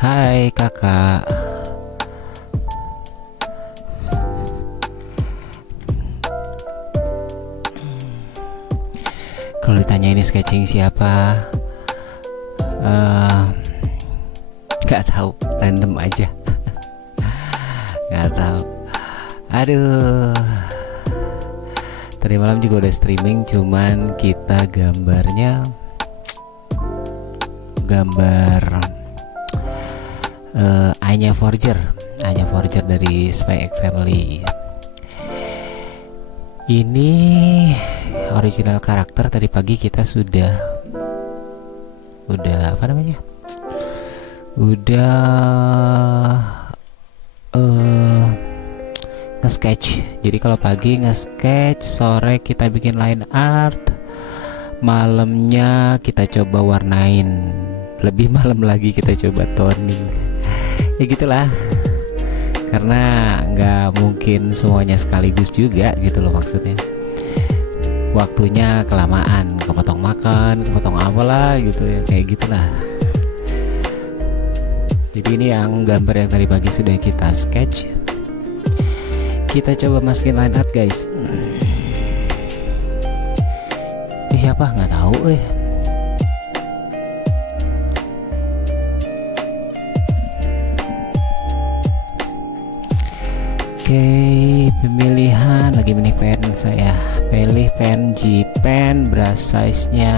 Hai kakak. Kalau ditanya ini sketching siapa, eh, nggak tahu, random aja. Nggak tahu. Aduh. Tadi malam juga udah streaming, cuman kita gambar Anya Forger dari Spy X Family. Ini original karakter. Tadi pagi kita udah apa namanya? Udah nge-sketch. Jadi kalau pagi nge-sketch, sore kita bikin line art, malamnya kita coba warnain, lebih malam lagi kita coba toning. Ya gitulah, karena nggak mungkin semuanya sekaligus juga gitu loh, maksudnya waktunya kelamaan, kepotong makan, kepotong apalah gitu ya, kayak gitulah. Jadi ini yang gambar yang tadi pagi sudah kita sketch, kita coba masukin line art guys. Ini siapa nggak tahu Oke, pemilihan lagi milih pen saya. Pilih pen G Pen, brush size nya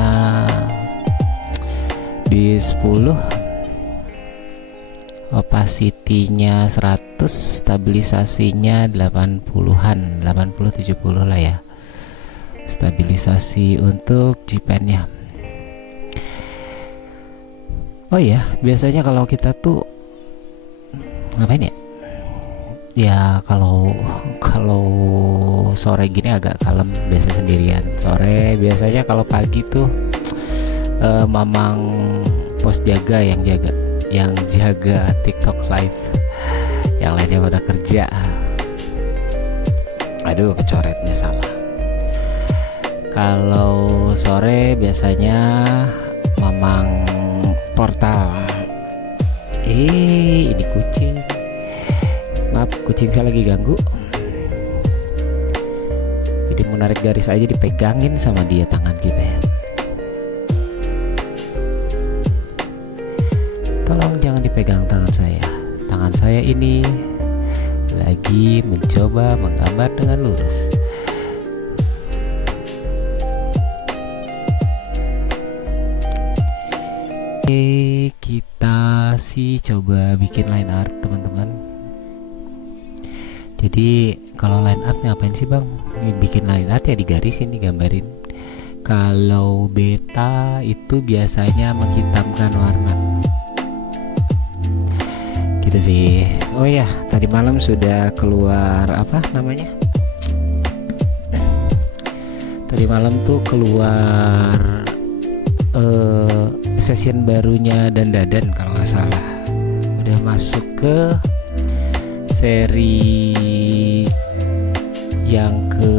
di 10, opacity nya 100, stabilisasinya 80-an, 80-70 lah ya stabilisasi untuk G Pen nya. Oh iya, biasanya kalau kita tuh ngapain ya? Ya kalau sore gini agak kalem, biasa sendirian. Sore biasanya, kalau pagi tuh mamang pos jaga yang jaga TikTok live, yang lainnya pada kerja. Aduh, kecoretnya salah. Kalau sore biasanya mamang portal. Ini kucing. Maaf, kucing saya lagi ganggu. Jadi mau narik garis aja dipegangin sama dia tangan kita ya. Tolong jangan dipegang tangan saya. Tangan saya ini lagi mencoba menggambar dengan lurus. Oke, kita sih coba bikin line art teman-teman. Jadi kalau line art ngapain sih bang? Bikin line art ya digarisin, digambarin. Kalau beta itu biasanya menghitamkan warna. Gitu sih. Oh ya, tadi malam sudah keluar apa namanya? Tadi malam tuh keluar session barunya Dandadan kalau nggak salah. Udah masuk ke seri yang ke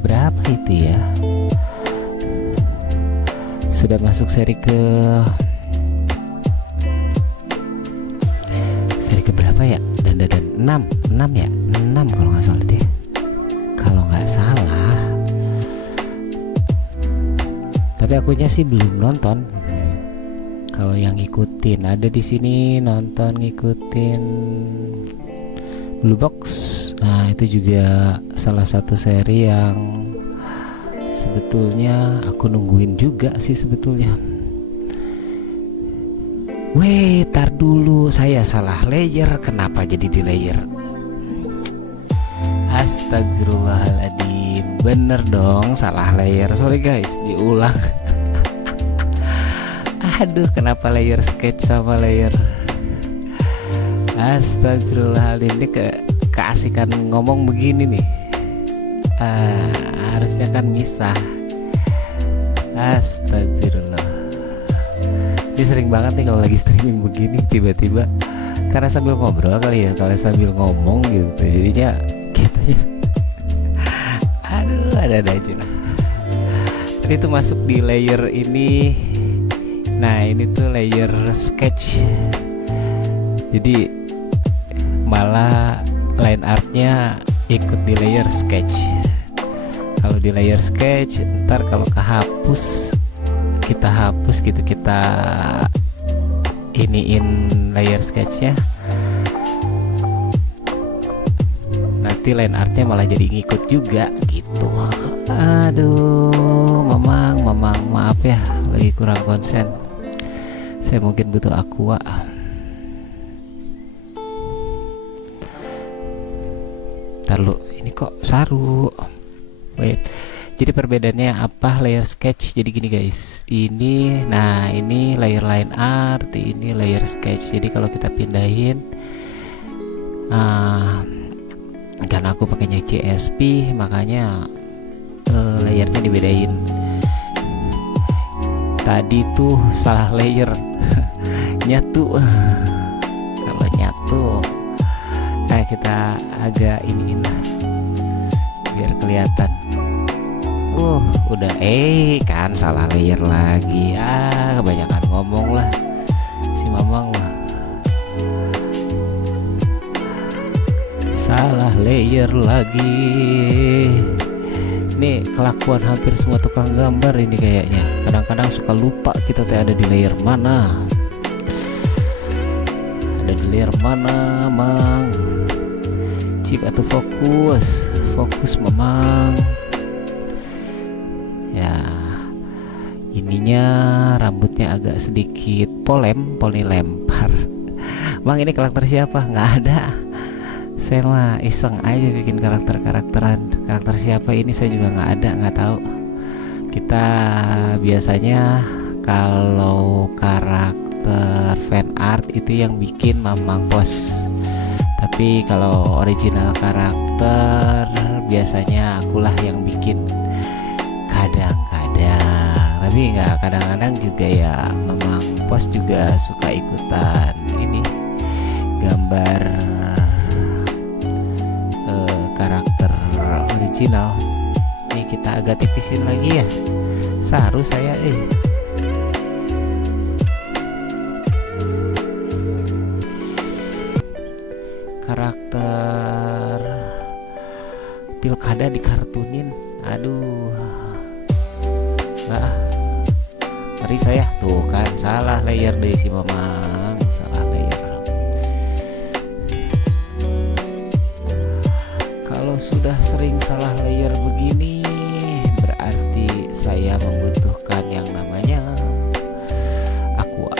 berapa itu ya? Sudah masuk seri ke berapa ya? Dan 6 ya? 6 kalau nggak salah deh. Kalau nggak salah. Tapi akunya sih belum nonton. Kalau yang ngikutin ada di sini nonton ngikutin Blue Box. Nah, itu juga salah satu seri yang sebetulnya aku nungguin juga sih sebetulnya. Weh, tar dulu, saya salah layer. Kenapa jadi di layer? Astagfirullahaladzim. Bener dong, salah layer. Sorry guys, diulang. Aduh, kenapa layer sketch sama layer? Astagfirullahaladzim, ini keasikan ngomong begini nih. Harusnya kan misah. Astagfirullah. Ini sering banget nih kalau lagi streaming begini tiba-tiba, karena sambil ngobrol kali ya, kalau sambil ngomong gitu jadinya kitanya aduh, ada aja lah. Tadi tuh masuk di layer ini. Nah, ini tuh layer sketch Jadi malah line artnya ikut di layer sketch. Kalau di layer sketch, ntar kalau kehapus, kita hapus gitu, kita iniin layer sketchnya, nanti line artnya malah jadi ngikut juga gitu. Aduh, mamang maaf ya, lagi kurang konsen. Saya mungkin butuh aqua. Ntar lu, ini kok saru. Wait, jadi perbedaannya apa layer sketch? Jadi gini guys, ini, nah ini layer line art, ini layer sketch. Jadi kalau kita pindahin, karena aku pakainya CSP, makanya layernya dibedain. Tadi tuh salah layer, nyatu. Kalau nyatu, kita agak iniin lah, biar kelihatan. Udah kan salah layer lagi. Kebanyakan ngomong lah si mamang mah. Salah layer lagi. Nih kelakuan hampir semua tukang gambar ini kayaknya. Kadang-kadang suka lupa kita ada di layer mana. Ada di layer mana, Mang? Cip atau fokus mamang. Ya, ininya rambutnya agak sedikit poni lempar. Bang, ini karakter siapa? Nggak ada. Saya mah iseng aja bikin karakter-karakteran. Karakter siapa ini saya juga nggak ada, nggak tahu. Kita biasanya kalau karakter fan art itu yang bikin Mamang Pos. Tapi kalau original karakter biasanya akulah yang bikin. Kadang-kadang, tapi nggak kadang-kadang juga ya, Mamang Pos juga suka ikutan ini gambar karakter original. Ini kita agak tipisin lagi ya, saru saya karakter pilkada dikartunin. Aduh, ngeri saya tuh kan, salah layer deh si Mamang, salah layer. Kalau sudah sering salah layer begini, berarti saya membutuhkan yang namanya aqua.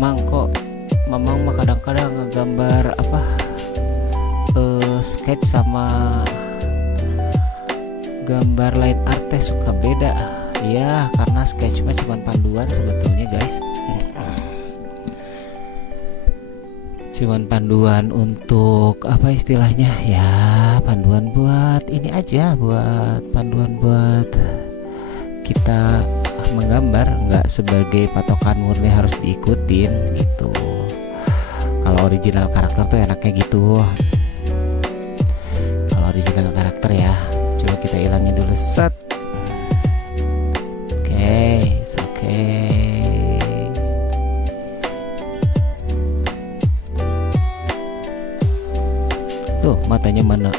Mangkok Mamang mah kadang-kadang ngegambar sketch sama gambar line art suka beda ya, karena sketch mah cuma panduan sebetulnya guys, cuman panduan untuk apa istilahnya ya, panduan buat ini aja, buat panduan buat kita menggambar, nggak sebagai patokan murni harus diikutin gitu. Kalau original karakter tuh enaknya gitu. Kalau original karakter ya, coba kita hilangin dulu, set. Oke. Tuh matanya mana?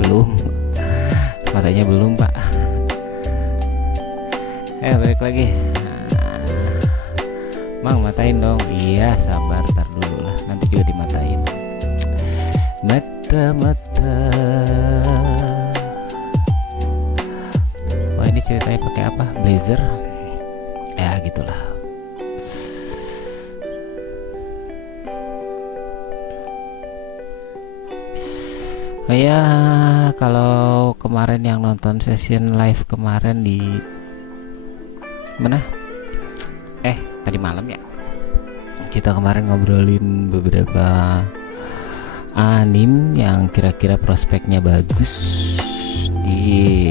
Belum. Matanya belum, Pak. Balik lagi. Mang, matain dong. Iya, sabar, tar dulu lah, nanti juga dimatain. Mata. Wah, ini ceritanya pakai apa? Blazer. Ya, gitulah. Oh ya, kalau kemarin yang nonton session live kemarin di mana? Tadi malam ya. Kita kemarin ngobrolin beberapa anim yang kira-kira prospeknya bagus di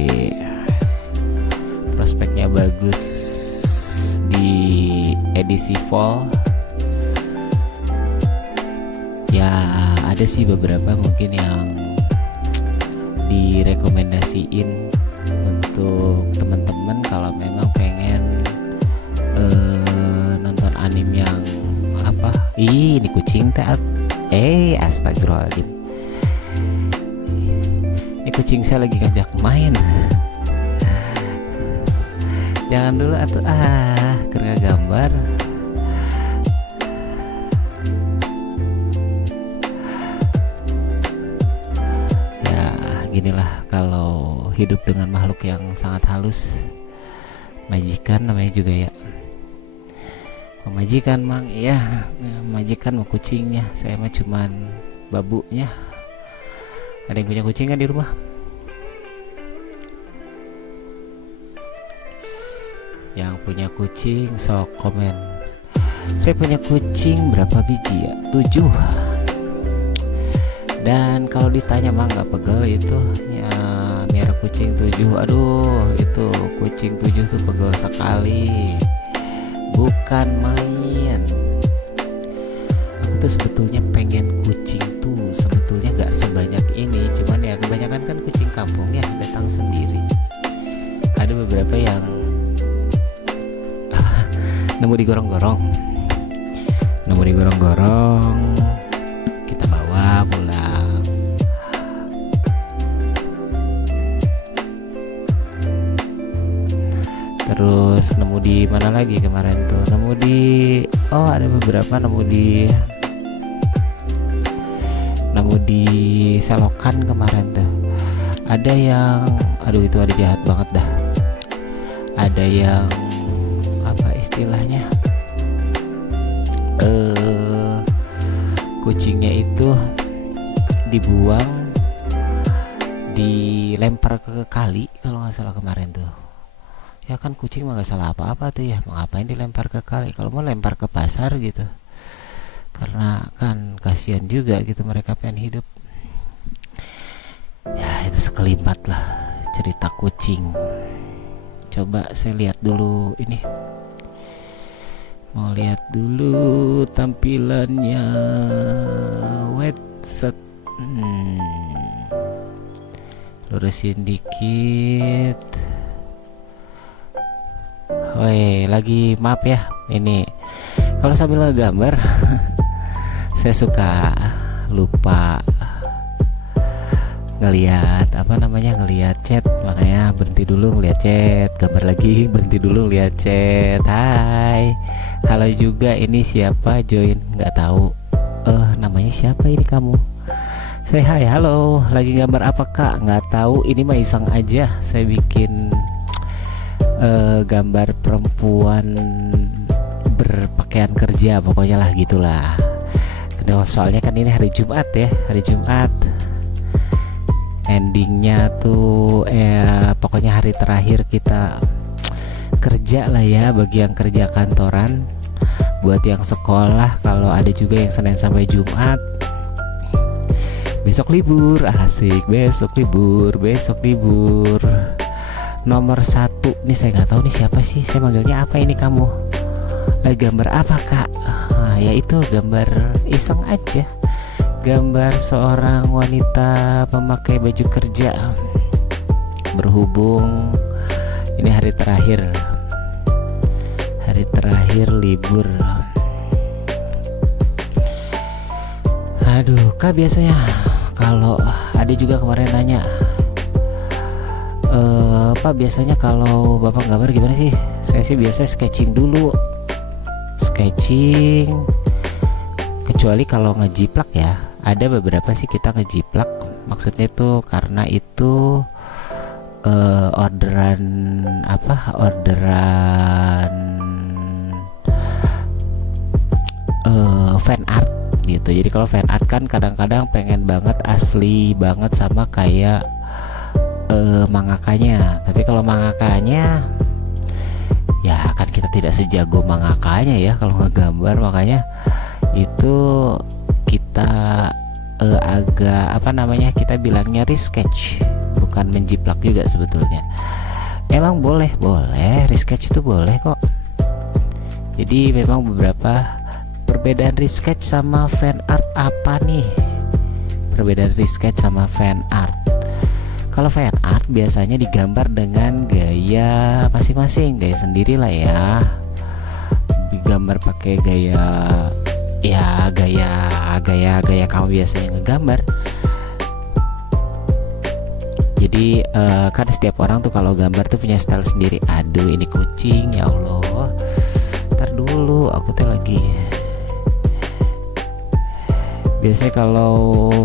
edisi fall. Ya, ada sih beberapa mungkin yang direkomendasiin untuk teman-teman kalau memang pengen nonton anime yang apa. Ini kucing tak astagfirullahaladzim, ini kucing saya lagi ngajak main. Jangan dulu atuh, kena gambar. Ya ginilah kalau hidup dengan makhluk yang sangat halus. Majikan namanya juga ya, majikan mang, iya majikan mau kucingnya, saya mah cuman babunya. Ada yang punya kucing kan di rumah? Yang punya kucing sok komen. Saya punya kucing berapa biji ya? 7. Dan kalau ditanya mah nggak pegel itu ya, miara kucing 7. Aduh itu kucing 7 tuh pegel sekali, bukan main. Aku tuh sebetulnya pengen kucing tuh sebetulnya nggak sebanyak ini, cuman ya kebanyakan kan kucing kampung ya datang sendiri. Ada beberapa yang nemu di gorong-gorong, kita bawa pulang. Terus nemu di mana lagi kemarin tuh, nemu di ada beberapa nemu di selokan kemarin tuh. Ada yang itu ada jahat banget dah, ada yang apa istilahnya, kucingnya itu dibuang, dilempar ke kali kalau nggak salah kemarin tuh. Ya kan kucing mah gak salah apa-apa tuh ya, mau ngapain dilempar ke kali, kalau mau lempar ke pasar gitu, karena kan kasihan juga gitu mereka pengen hidup. Ya itu sekelibat lah cerita kucing. Coba saya lihat dulu ini, mau lihat dulu tampilannya. Wait set, lurusin dikit. Woi, lagi maaf ya, ini kalau sambil ngegambar saya suka lupa ngelihat ngelihat chat, makanya berhenti dulu ngelihat chat, gambar lagi berhenti dulu ngelihat chat. Hai, halo juga, ini siapa join nggak tahu, namanya siapa ini kamu? Say hai, halo, lagi gambar apa kak? Nggak tahu, ini mah iseng aja saya bikin gambar perempuan berpakaian kerja, pokoknya lah gitulah. Soalnya kan ini hari Jumat ya, hari Jumat endingnya tuh pokoknya hari terakhir kita kerja lah ya, bagi yang kerja kantoran. Buat yang sekolah, kalau ada juga yang Senin sampai Jumat, besok libur, asik, besok libur. Nomor 1 nih, saya nggak tahu nih siapa sih, saya manggilnya apa ini kamu? Lagi gambar apa kak? Ya itu gambar iseng aja, gambar seorang wanita memakai baju kerja. Berhubung ini hari terakhir libur. Aduh kak, biasanya kalau ada juga kemarin nanya, Pak biasanya kalau bapak gambar gimana sih? Saya sih biasa sketching dulu, kecuali kalau ngejiplak ya. Ada beberapa sih kita ngejiplak, maksudnya tuh karena itu orderan fan art gitu. Jadi kalau fan art kan kadang-kadang pengen banget asli banget sama kayak mangakanya, tapi kalau mangakanya ya kan kita tidak sejago mangakanya ya kalau ngegambar, makanya itu kita agak kita bilangnya resketch, bukan menjiplak juga sebetulnya. Emang boleh resketch itu boleh kok. Jadi memang beberapa perbedaan resketch sama fan art apa nih? perbedaan sketch sama fan art. Kalau fan art biasanya digambar dengan gaya masing-masing, gaya sendiri lah ya. Digambar pakai gaya, ya gaya kamu biasanya ngegambar. Jadi kan setiap orang tuh kalau gambar tuh punya style sendiri. Aduh, ini kucing, ya Allah. Ntar dulu, aku tuh lagi. Biasanya kalau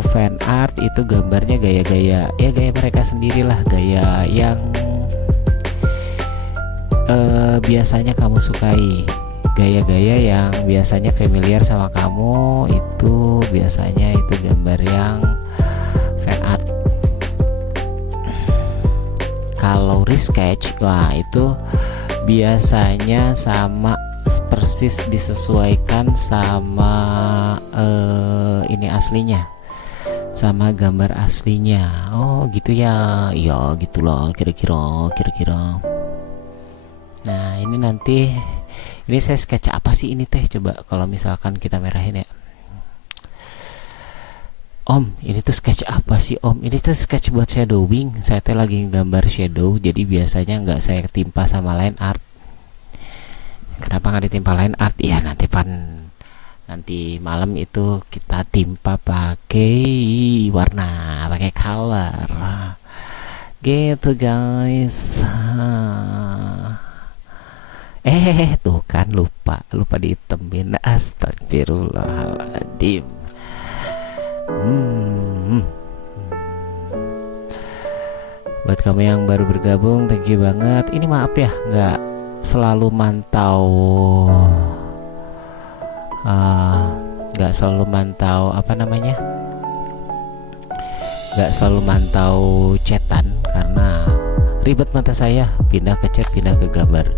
fan art itu gambarnya gaya-gaya, ya gaya mereka sendirilah, gaya yang biasanya kamu sukai, gaya-gaya yang biasanya familiar sama kamu, itu biasanya itu gambar yang fan art. Kalau resketch, wah itu biasanya sama persis disesuaikan sama ini aslinya, sama gambar aslinya. Oh gitu ya, ya gitulah kira-kira. Nah ini nanti, ini saya sketch apa sih ini teh? Coba kalau misalkan kita merahin ya. Om, ini tuh sketch apa sih Om? Ini tuh sketch buat shadowing. Saya teh lagi gambar shadow, jadi biasanya nggak saya timpa sama line art. Kenapa nggak ditimpa line art? Ya nanti malam itu kita timpa pakai warna, pakai color. Gitu guys. Tuh kan lupa ditemin. Astagfirullahaladzim. Buat kamu yang baru bergabung, thank you banget. Ini maaf ya, nggak selalu mantau nggak selalu mantau chatan karena ribet mata saya, pindah ke chat, pindah ke gambar,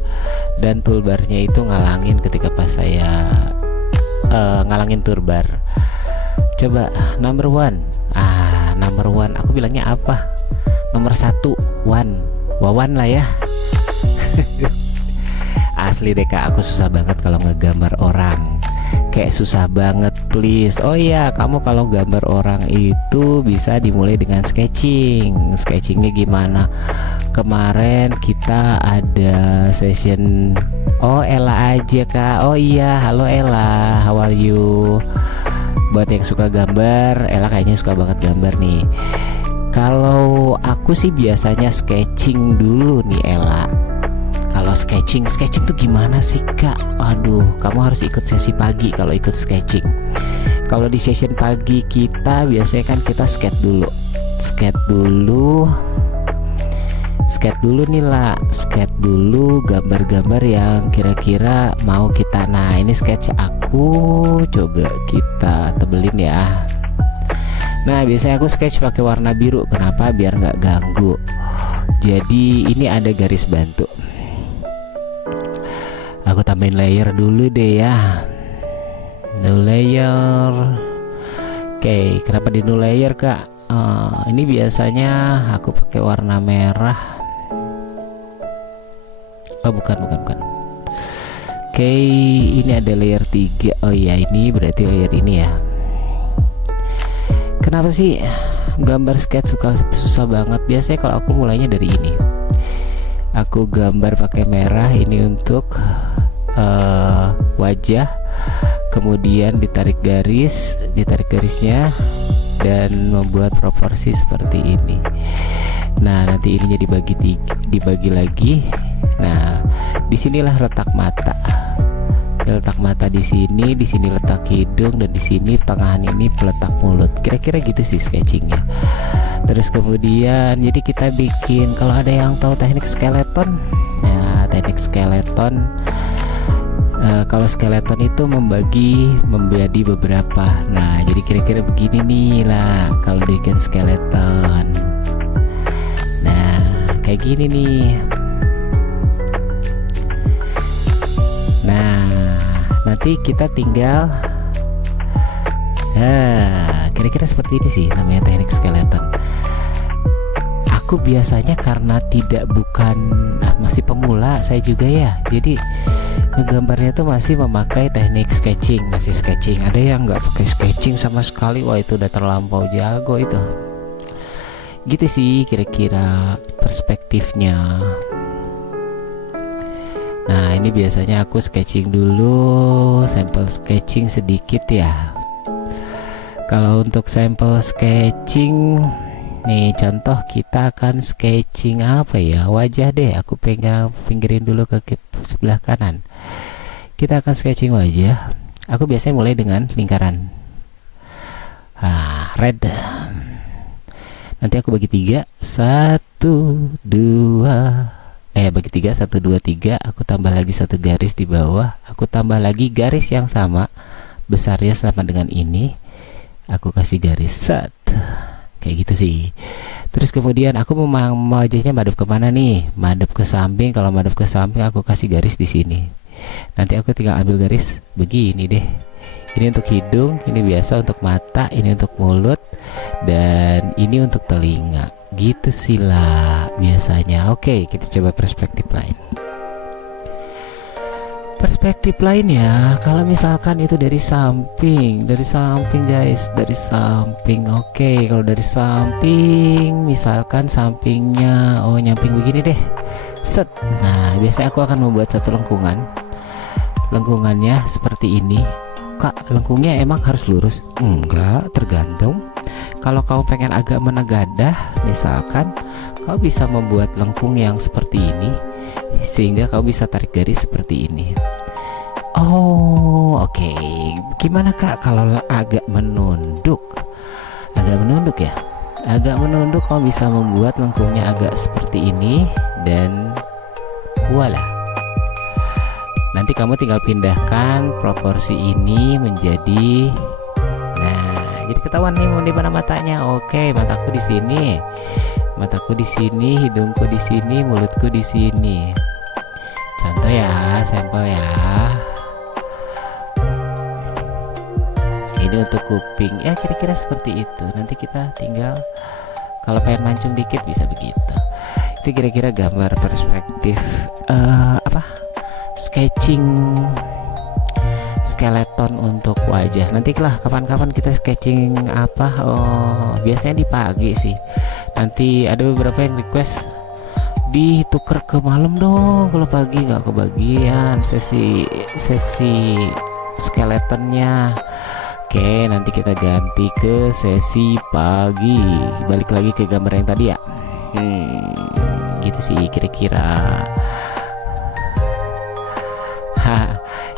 dan toolbarnya itu ngalangin ketika pas saya ngalangin toolbar. Coba number one, aku bilangnya apa? Nomor 1, wawan lah ya. Asli deh Kak, aku susah banget kalau ngegambar orang, kayak susah banget please. Oh iya, kamu kalau gambar orang itu bisa dimulai dengan sketching. Sketchingnya gimana? Kemarin kita ada session. Oh Ella aja Kak. Oh iya, halo Ella, how are you? Buat yang suka gambar, Ella kayaknya suka banget gambar nih. Kalau aku sih biasanya sketching dulu nih Ella. Kalau sketching tuh gimana sih Kak? Aduh, kamu harus ikut sesi pagi kalau ikut sketching. Kalau di session pagi kita biasanya kan kita sketch dulu nih lah, sketch dulu gambar-gambar yang kira-kira mau kita. Nah ini sketch aku, coba kita tebelin ya. Nah biasanya aku sketch pakai warna biru. Kenapa? Biar nggak ganggu. Jadi ini ada garis bantu. Aku tambahin layer dulu deh ya. New layer. Oke, kenapa di new layer Kak? Ini biasanya aku pakai warna merah. Oh bukan. Oke, ini ada layer 3. Oh iya, ini berarti layer ini ya. Kenapa sih gambar sketch susah banget? Biasanya kalau aku mulainya dari ini. Aku gambar pakai merah ini untuk wajah, kemudian ditarik garisnya dan membuat proporsi seperti ini. Nah nanti ininya dibagi lagi. Nah disinilah letak mata. Letak mata di sini letak hidung, dan di sini tengahan ini letak mulut. Kira-kira gitu sih sketchingnya. Terus kemudian jadi kita bikin, kalau ada yang tahu teknik skeleton, ya teknik skeleton. Kalau skeleton itu menjadi beberapa. Nah jadi kira-kira begini nih lah kalau bikin skeleton. Nah kayak gini nih. Nah nanti kita tinggal kira-kira seperti ini sih namanya teknik skeleton. Aku biasanya karena bukan masih pemula saya juga ya, jadi Gambarnya tuh masih memakai teknik sketching, masih sketching. Ada yang nggak pakai sketching sama sekali, wah itu udah terlampau jago itu. Gitu sih kira-kira perspektifnya. Nah ini biasanya aku sketching dulu, sampel sketching sedikit ya. Kalau untuk sampel sketching nih, contoh kita akan sketching apa ya, wajah deh. Aku pinggirin dulu ke sebelah kanan. Kita akan sketching wajah. Aku biasanya mulai dengan lingkaran red. Nanti aku bagi 3, 1, 2, bagi 3, 1, 2, 3. Aku tambah lagi satu garis di bawah. Aku tambah lagi garis yang sama, besarnya sama dengan ini. Aku kasih garis set, kayak gitu sih. Terus kemudian aku mau wajahnya madep kemana nih? Madep ke samping. Kalau madep ke samping aku kasih garis di sini. Nanti aku tinggal ambil garis begini deh. Ini untuk hidung, ini biasa untuk mata, ini untuk mulut, dan ini untuk telinga. Gitu sih lah biasanya. Oke, kita coba perspektif lain. Perspektif lain ya, kalau misalkan itu dari samping guys, dari samping. Oke, kalau dari samping, misalkan sampingnya nyamping begini deh, set. Nah biasanya aku akan membuat satu lengkungannya seperti ini. Kak, lengkungnya emang harus lurus? Enggak, tergantung. Kalau kau pengen agak menegadah, misalkan kau bisa membuat lengkung yang seperti ini, sehingga kau bisa tarik garis seperti ini. Oke. Gimana Kak kalau agak menunduk? Agak menunduk ya? Agak menunduk, kau bisa membuat lengkungnya agak seperti ini, dan voila. Nanti kamu tinggal pindahkan proporsi ini menjadi, nah, jadi ketahuan nih mau di mana matanya. Oke, mataku di sini, hidungku di sini, mulutku di sini. Contoh ya, sampel ya. Ini untuk kuping, ya kira-kira seperti itu. Nanti kita tinggal, kalau pengen mancung dikit bisa begitu. Itu kira-kira gambar perspektif sketching skeleton untuk wajah. Nanti lah kapan-kapan kita sketching apa. Biasanya di pagi sih. Nanti ada beberapa yang request dituker ke malam dong, kalau pagi nggak kebagian sesi skeletonnya. Oke, nanti kita ganti ke sesi pagi. Balik lagi ke gambar yang tadi ya. Gitu sih kira-kira.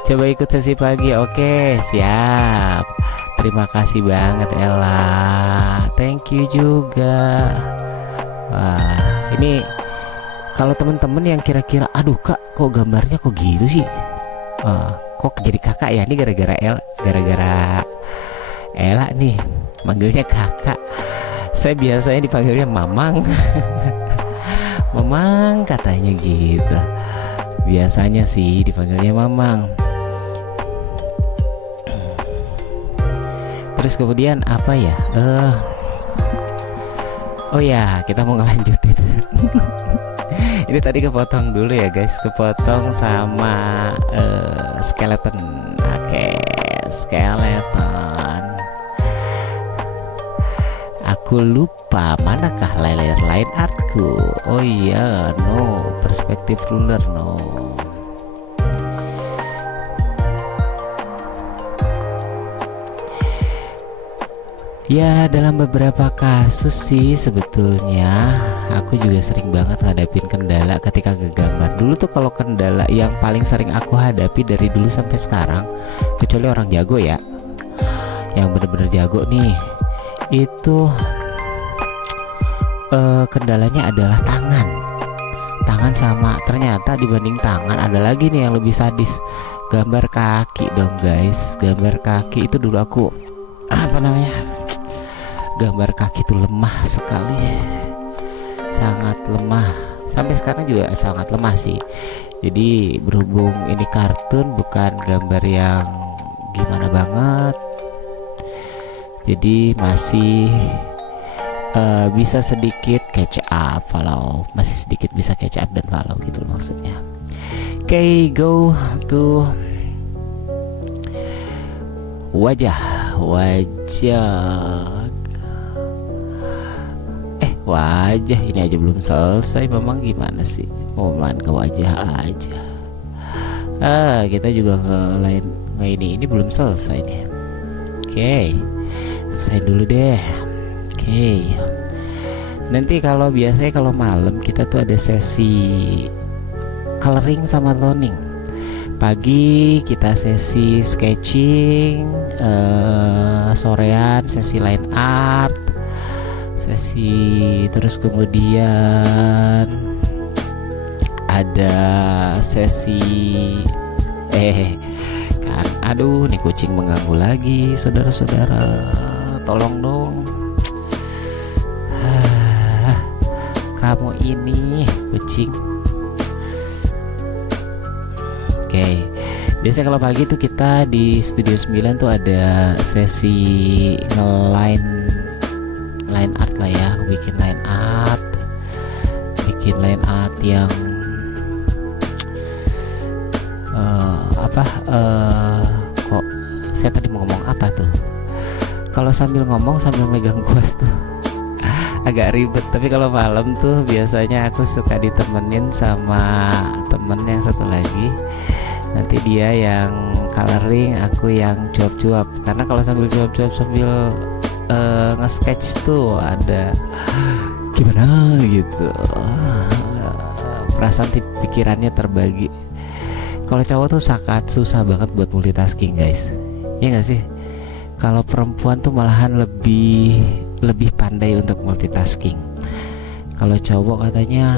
Coba ikut sesi pagi. Oke, siap. Terima kasih banget Ella. Thank you juga. Wah, ini kalau temen-temen yang kira-kira, aduh Kak, kok gambarnya kok gitu sih? Kok jadi kakak ya? Ini gara-gara Ella nih, manggilnya kakak. Saya biasanya dipanggilnya Mamang. Mamang katanya gitu. Biasanya sih dipanggilnya Mamang. Terus kemudian apa ya? Oh ya, kita mau ngelanjutin. Ini tadi kepotong dulu ya guys, kepotong sama skeleton. Oke, skeleton. Aku lupa manakah layar line artku. Oh iya, no, perspektif ruler no. Ya, dalam beberapa kasus sih sebetulnya aku juga sering banget ngadapin kendala ketika ngegambar. Dulu tuh kalau kendala yang paling sering aku hadapi dari dulu sampai sekarang, kecuali orang jago ya, yang bener-bener jago nih, itu kendalanya adalah tangan sama, ternyata dibanding tangan ada lagi nih yang lebih sadis, gambar kaki dong guys. Gambar kaki itu dulu aku gambar kaki itu lemah sekali, sangat lemah. Sampai sekarang juga sangat lemah sih. Jadi berhubung ini kartun, bukan gambar yang gimana banget, jadi masih bisa sedikit catch up, follow, masih sedikit bisa catch up dan follow gitu maksudnya. Oke, go to wajah. Wajah ini aja belum selesai. Memang gimana sih, mau main ke wajah aja. Kita juga ini belum selesai nih. Oke, selesai dulu deh. Oke, nanti biasanya kalau malam kita tuh ada sesi coloring sama toning. Pagi kita sesi sketching, sorean sesi line art, terus kemudian ada sesi kan, aduh nih kucing mengganggu lagi, saudara-saudara, tolong dong. Kamu ini kucing. Oke, biasa kalau pagi tuh kita di Studio 9 tuh ada sesi line art lah ya. Aku bikin line art yang kok saya tadi mau ngomong apa tuh? Kalau sambil ngomong sambil megang kuas tuh agak ribet. Tapi kalau malam tuh biasanya aku suka ditemenin sama temen yang satu lagi. Nanti dia yang coloring, aku yang cuap-cuap. Karena kalau sambil cuap-cuap sambil nge-sketch tuh ada gimana gitu, perasaan pikirannya terbagi. Kalau cowok tuh sangat susah banget buat multitasking, guys. Iya nggak sih? Kalau perempuan tuh malahan lebih pandai untuk multitasking. Kalau cowok katanya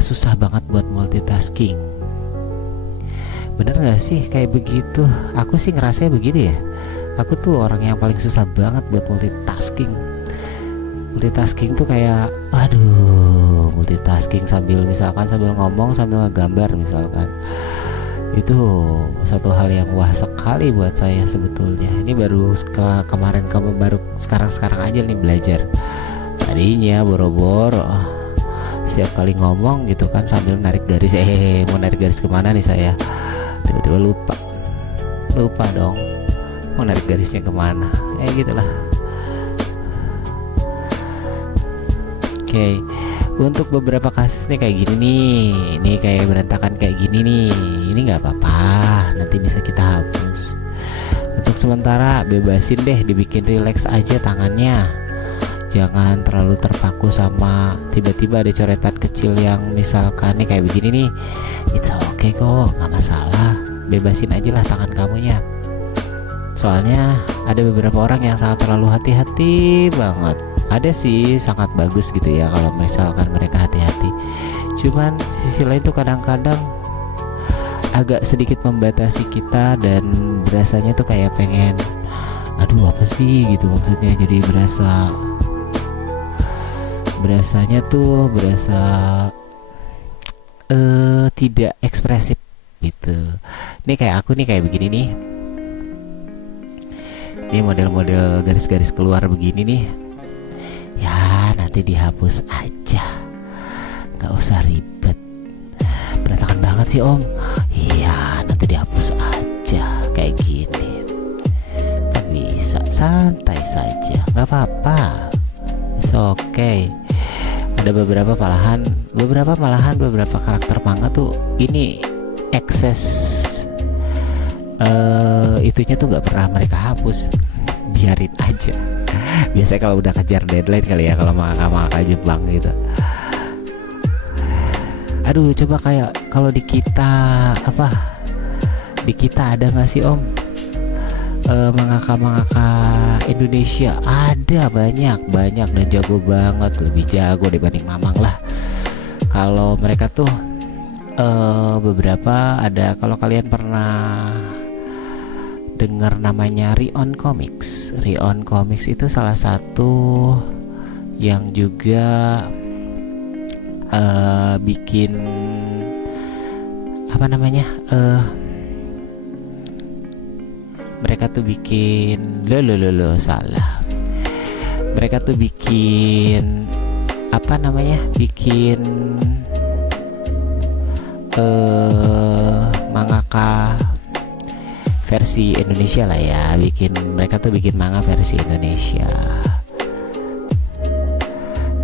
susah banget buat multitasking. Bener gak sih kayak begitu? Aku sih ngerasanya begitu ya. Aku tuh orang yang paling susah banget buat multitasking. Multitasking tuh kayak multitasking sambil ngomong sambil ngegambar misalkan. Itu satu hal yang wah sekali buat saya sebetulnya. Ini baru sekarang aja nih belajar. Tadinya boro-boro setiap kali ngomong gitu kan sambil narik garis, mau narik garis kemana nih saya, tiba-tiba lupa dong mau narik garisnya kemana, gitulah. Oke, untuk beberapa kasus nih kayak gini nih, ini kayak berantakan kayak gini nih, ini nggak apa-apa, nanti bisa kita hapus. Untuk sementara bebasin deh, dibikin relax aja tangannya. Jangan terlalu terpaku sama tiba-tiba ada coretan kecil yang misalkan nih kayak begini nih. It's okay kok, nggak masalah. Bebasin aja lah tangan kamunya. Soalnya ada beberapa orang yang sangat terlalu hati-hati banget. Ada sih sangat bagus gitu ya kalau misalkan mereka hati-hati. Cuman sisi lain tuh kadang-kadang agak sedikit membatasi kita dan berasanya tuh kayak pengen, aduh apa sih gitu maksudnya. Jadi berasanya tuh tidak ekspresif gitu. Ini kayak aku nih kayak begini nih. Ini model-model garis-garis keluar begini nih. Ya nanti dihapus aja, nggak usah ribet. Berantakan banget sih om. Iya nanti dihapus aja kayak gini. Kan bisa santai saja, nggak apa-apa. It's okay. Ada beberapa karakter manga tuh ini ekses itunya tuh nggak pernah mereka hapus, biarin aja. Biasanya kalau udah kejar deadline kali ya kalau manga Jepang gitu. Aduh coba kayak kalau di kita ada nggak sih om mangaka Indonesia? Ada banyak dan jago banget, lebih jago dibanding Mamang lah. Kalau mereka tuh beberapa ada, kalau kalian pernah dengar namanya Rion Comics. Rion Comics itu salah satu yang juga bikin mereka tuh bikin salah. Mereka tuh bikin mangaka versi Indonesia lah ya, mereka tuh bikin manga versi Indonesia.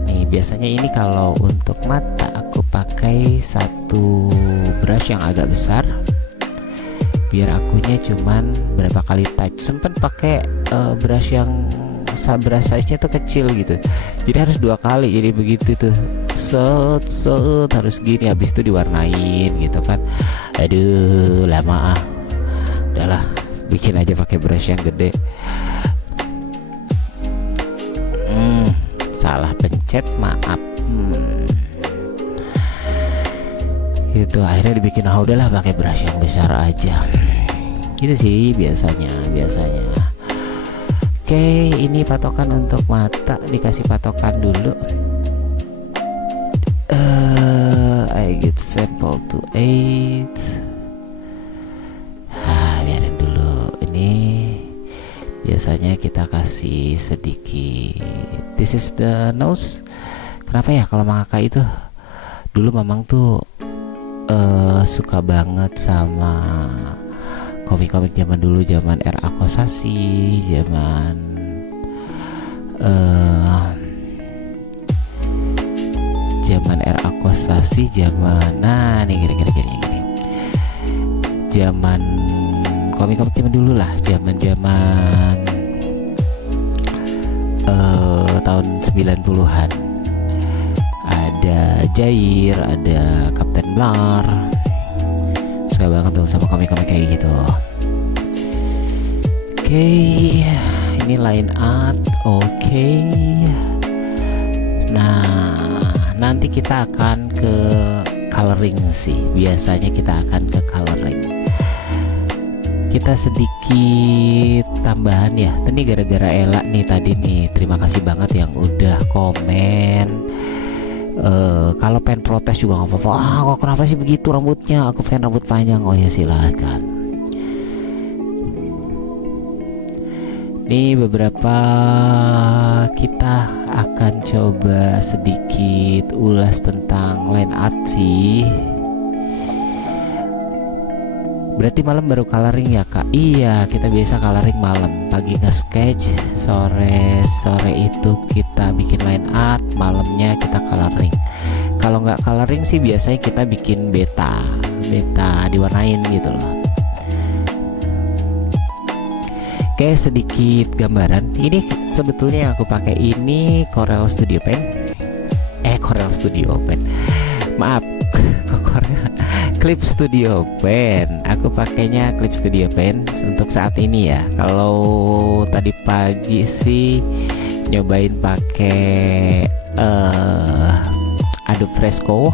Nih biasanya ini kalau untuk mata aku pakai satu brush yang agak besar, biar akunya cuman berapa kali touch. Sempet pakai brush yang brush size nya tuh kecil gitu, jadi harus 2 kali, jadi begitu tuh set harus gini, habis itu diwarnain gitu kan. Aduh lama udahlah bikin aja pakai brush yang gede. Salah pencet, maaf. Itu akhirnya dibikin, udahlah pakai brush yang besar aja gitu sih biasanya. Oke, ini patokan untuk mata, dikasih patokan dulu. I get sample to 8. Biarin dulu. Ini biasanya kita kasih sedikit. This is the nose. Kenapa ya kalau mangaka itu dulu Mamang tuh suka banget sama komik-komik zaman dulu, zaman R.A. Kosasi, zaman R.A. Kosasi, zaman nih gini. Zaman komik-komik zaman dulu lah, zaman tahun 90-an. Ada Jair, ada Kapten Blar. Suka banget tuh sama komik-komik kayak gitu. Oke, ini line art. Oke. Nah, nanti kita akan ke coloring sih. Biasanya kita akan ke coloring. Kita sedikit tambahan ya. Ini gara-gara Ella nih tadi nih. Terima kasih banget yang udah komen. Kalau pengen protes juga nggak apa-apa. Kok kenapa sih begitu rambutnya? Aku pengen rambut panjang. Oh ya silahkan. Ini beberapa kita akan coba sedikit ulas tentang line art sih. Berarti malam baru coloring ya kak? Iya, kita biasa coloring malam. Pagi nge-sketch, sore itu kita bikin line art, malamnya kita coloring. Kalau nggak coloring sih biasanya kita bikin beta diwarnain gitu loh. Oke, sedikit gambaran. Ini sebetulnya yang aku pakai ini Corel Studio Pen. Maaf, kok Corel? Clip Studio Pen. Aku pakainya Clip Studio Pen untuk saat ini ya. Kalau tadi pagi sih nyobain pakai Adobe Fresco.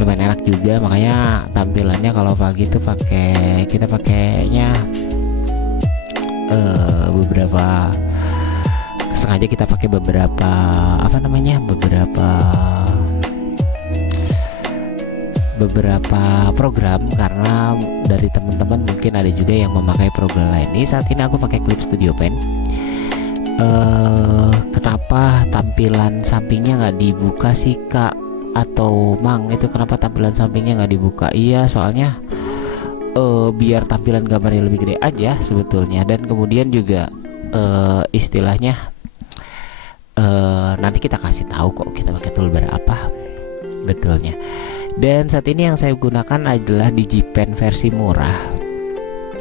Lumayan enak juga, makanya tampilannya kalau pagi tuh kita pakainya sengaja kita pakai beberapa program, karena dari teman-teman mungkin ada juga yang memakai program lain. Ini saat ini aku pakai Clip Studio Pen. Kenapa tampilan sampingnya nggak dibuka sih kak atau Mang? Itu kenapa tampilan sampingnya nggak dibuka? Iya, soalnya biar tampilan gambarnya lebih gede aja sebetulnya, dan kemudian juga istilahnya nanti kita kasih tahu kok kita pakai toolbar apa betulnya. Dan saat ini yang saya gunakan adalah DigiPen versi murah.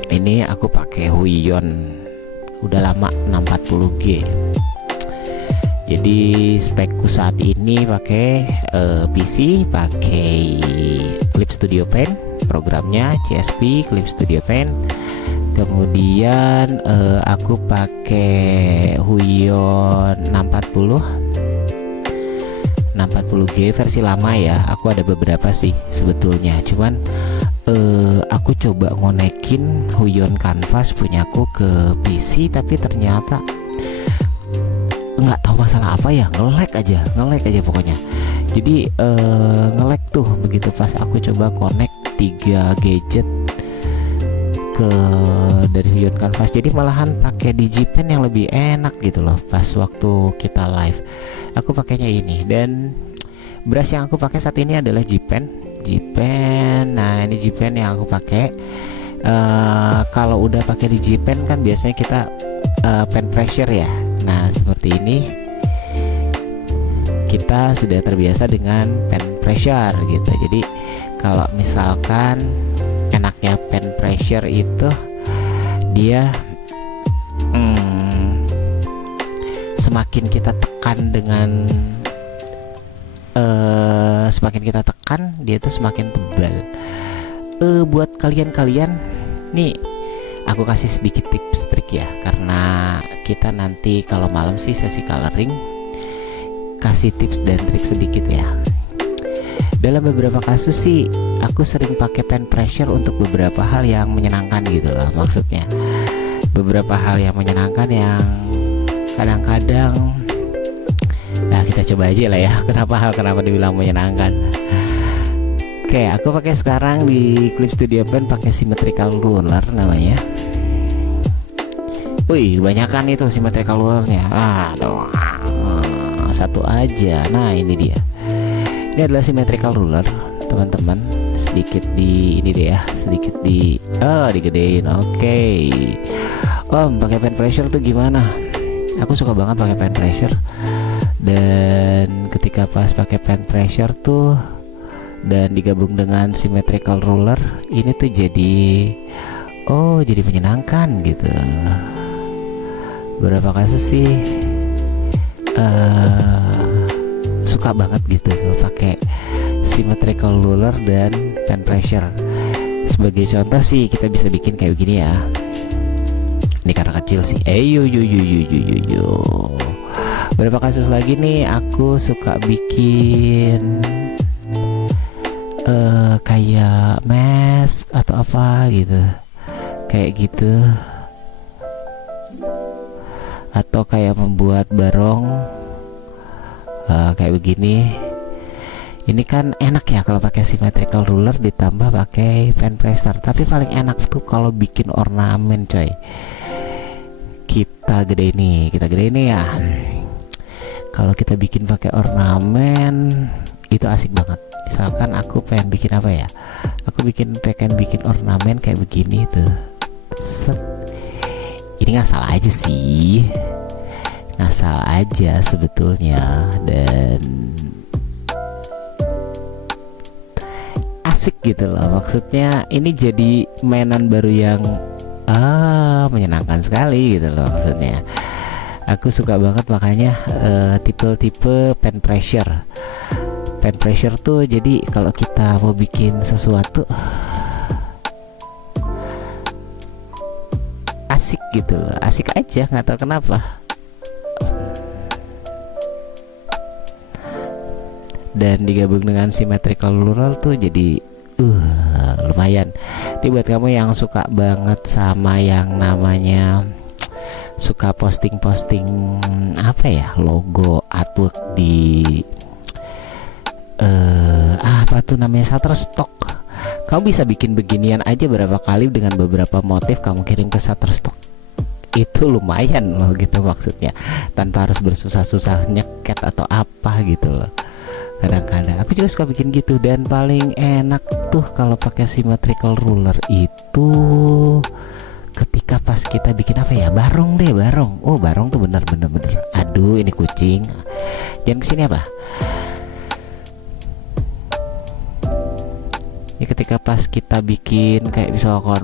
Ini aku pakai Huion, udah lama 640G. Jadi spekku saat ini pakai PC, pakai Clip Studio Pen, programnya CSP Clip Studio Pen. Kemudian aku pakai Huion 640G versi lama ya. Aku ada beberapa sih sebetulnya, cuman aku coba ngonekin Huion Canvas punyaku ke PC, tapi ternyata nggak tahu masalah apa ya, nge-lag aja pokoknya. Jadi nge-lag tuh begitu pas aku coba connect 3 gadget dari Huion Canvas. Jadi malahan pakai DigiPen yang lebih enak gitu loh pas waktu kita live. Aku pakainya ini, dan brush yang aku pakai saat ini adalah G-Pen G-Pen. Nah ini G-Pen yang aku pakai. Kalau udah pakai di G-Pen kan biasanya kita pen pressure ya. Nah seperti ini kita sudah terbiasa dengan pen pressure gitu. Jadi kalau misalkan enaknya pen pressure itu dia semakin kita tekan dengan semakin kita tekan dia tuh semakin tebal. Buat kalian-kalian nih aku kasih sedikit tips trik ya, karena kita nanti kalau malam sih sesi coloring, kasih tips dan trik sedikit ya. Dalam beberapa kasus sih aku sering pakai pen pressure untuk beberapa hal yang menyenangkan gitu loh. Maksudnya beberapa hal yang menyenangkan yang kadang-kadang nah kita coba aja lah ya kenapa dibilang menyenangkan. Oke, aku pakai sekarang di Clip Studio Pen pakai symmetrical ruler namanya. Wih, banyakan itu symmetrical rulernya. Aduh, satu aja. Nah, ini dia. Ini adalah symmetrical ruler, teman-teman. Sedikit di ini deh ya, sedikit digedein. Oke. Om, pakai pen pressure tuh gimana? Aku suka banget pakai pen pressure. Dan ketika pas pakai pen pressure tuh dan digabung dengan symmetrical ruler ini tuh jadi menyenangkan gitu. Beberapa kasus sih suka banget gitu tuh pakai symmetrical ruler dan pen pressure. Sebagai contoh sih kita bisa bikin kayak begini ya. Ini karena kecil sih. Beberapa kasus lagi nih aku suka bikin kayak mask atau apa gitu, kayak gitu, atau kayak membuat barong kayak begini. Ini kan enak ya kalau pakai symmetrical ruler ditambah pakai pen pressure. Tapi paling enak tuh kalau bikin ornamen coy. Kita gede ini ya. Kalau kita bikin pakai ornamen itu asik banget. Misalkan aku pengen bikin apa ya, aku pengen bikin ornamen kayak begini tuh. Set. Ini ngasal aja sih, ngasal aja sebetulnya, dan asik gitu loh. Maksudnya ini jadi mainan baru yang menyenangkan sekali gitu loh. Maksudnya aku suka banget makanya tipe-tipe pen pressure. Pen pressure tuh jadi kalau kita mau bikin sesuatu asik gitu loh, asik aja, nggak tahu kenapa. Dan digabung dengan symmetrical ruler tuh jadi lumayan. Ini buat kamu yang suka banget sama yang namanya suka posting-posting apa ya, logo artwork di apa tuh namanya, Shutterstock. Kamu bisa bikin beginian aja berapa kali dengan beberapa motif kamu kirim ke Shutterstock. Itu lumayan loh gitu maksudnya, tanpa harus bersusah-susah nyeket atau apa gitu loh. Kadang-kadang aku juga suka bikin gitu. Dan paling enak tuh kalau pakai symmetrical ruler itu ketika pas kita bikin apa ya, barong deh, barong. Oh barong tuh bener. Aduh ini kucing, jangan kesini apa. Ini ketika pas kita bikin kayak misalkan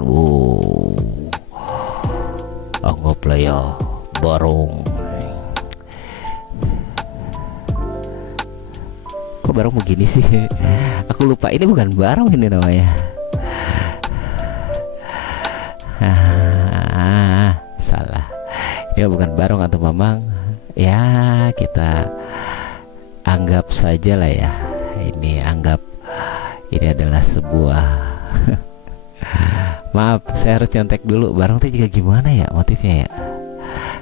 anggap lah ya barong. Kok barong begini sih? Aku lupa ini bukan barong ini namanya. Salah. Ini bukan barong atau mamang. Ya kita anggap saja lah ya. Ini anggap ini adalah sebuah maaf, saya harus contek dulu. Barong itu juga gimana ya motifnya ya.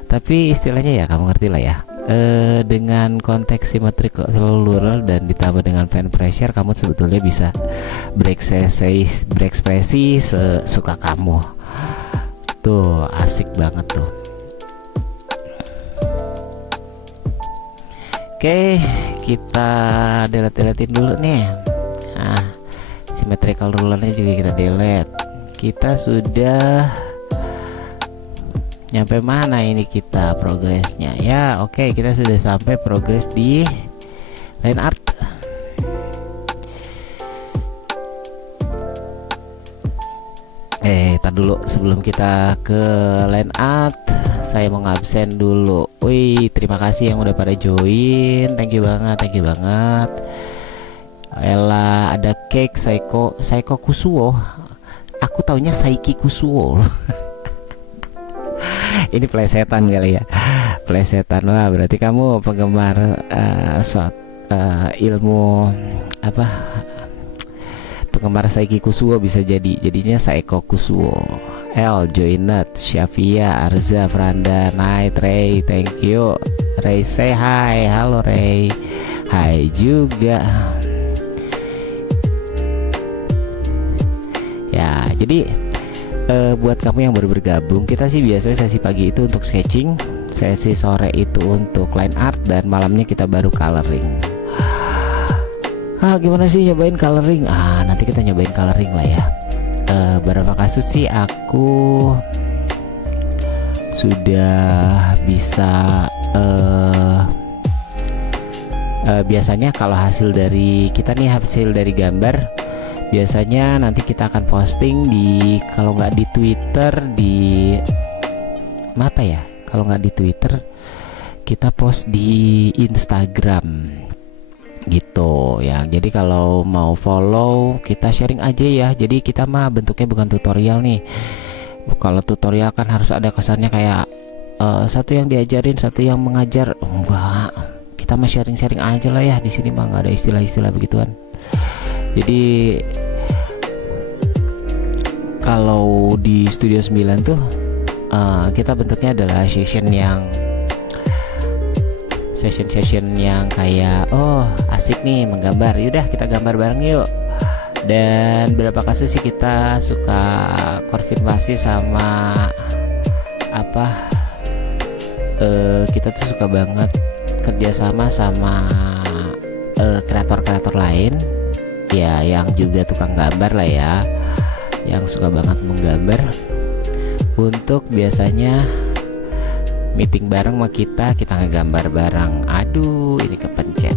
Tapi istilahnya ya kamu ngerti lah ya. Dengan konteks symmetrical ruler dan ditambah dengan pen pressure, kamu sebetulnya bisa berekspresi sesuka kamu. Tuh asik banget tuh. Oke, kita delete-deletin dulu nih. Nah, symmetrical rulernya juga kita delete. Kita sudah nyampe mana ini kita progresnya ya? Oke, kita sudah sampai progres di line art. Tar dulu, sebelum kita ke line art saya mau ngabsen dulu. Wih, terima kasih yang udah pada join, thank you banget, thank you banget. Ella, ada cake Saiko Kusuo. Aku taunya Saiki Kusuo. Ini plesetan kali ya, plesetan. Wah, berarti kamu penggemar ilmu apa, penggemar Saiki Kusuo bisa jadinya Saiko Kusuo. El, Joinat, Syafia, Arza, Franda, Night, Ray, thank you. Ray say hi, halo Ray, hai juga. Ya, jadi buat kamu yang baru bergabung, kita sih biasanya sesi pagi itu untuk sketching, sesi sore itu untuk line art, dan malamnya kita baru coloring. Gimana sih nyobain coloring? Nanti kita nyobain coloring lah ya. Beberapa kasus sih aku sudah bisa biasanya kalau hasil dari kita nih, hasil dari gambar, biasanya nanti kita akan posting di, kalau nggak di Twitter, di mata ya, kalau nggak di Twitter kita post di Instagram gitu ya. Jadi kalau mau follow, kita sharing aja ya. Jadi kita mah bentuknya bukan tutorial nih. Kalau tutorial kan harus ada kesannya kayak satu yang diajarin, satu yang mengajar. Enggak, kita mah sharing-sharing aja lah ya. Di sini mah nggak ada istilah-istilah begituan. Jadi kalau di Studio 9 tuh kita bentuknya adalah session yang kayak, oh asik nih menggambar, yaudah kita gambar bareng yuk. Dan berapa kasus sih kita suka konfirmasi sama apa, kita tuh suka banget kerjasama sama kreator-kreator lain ya, yang juga tukang gambar lah ya, yang suka banget menggambar, untuk biasanya meeting bareng sama kita ngegambar bareng. Aduh, ini kepencet.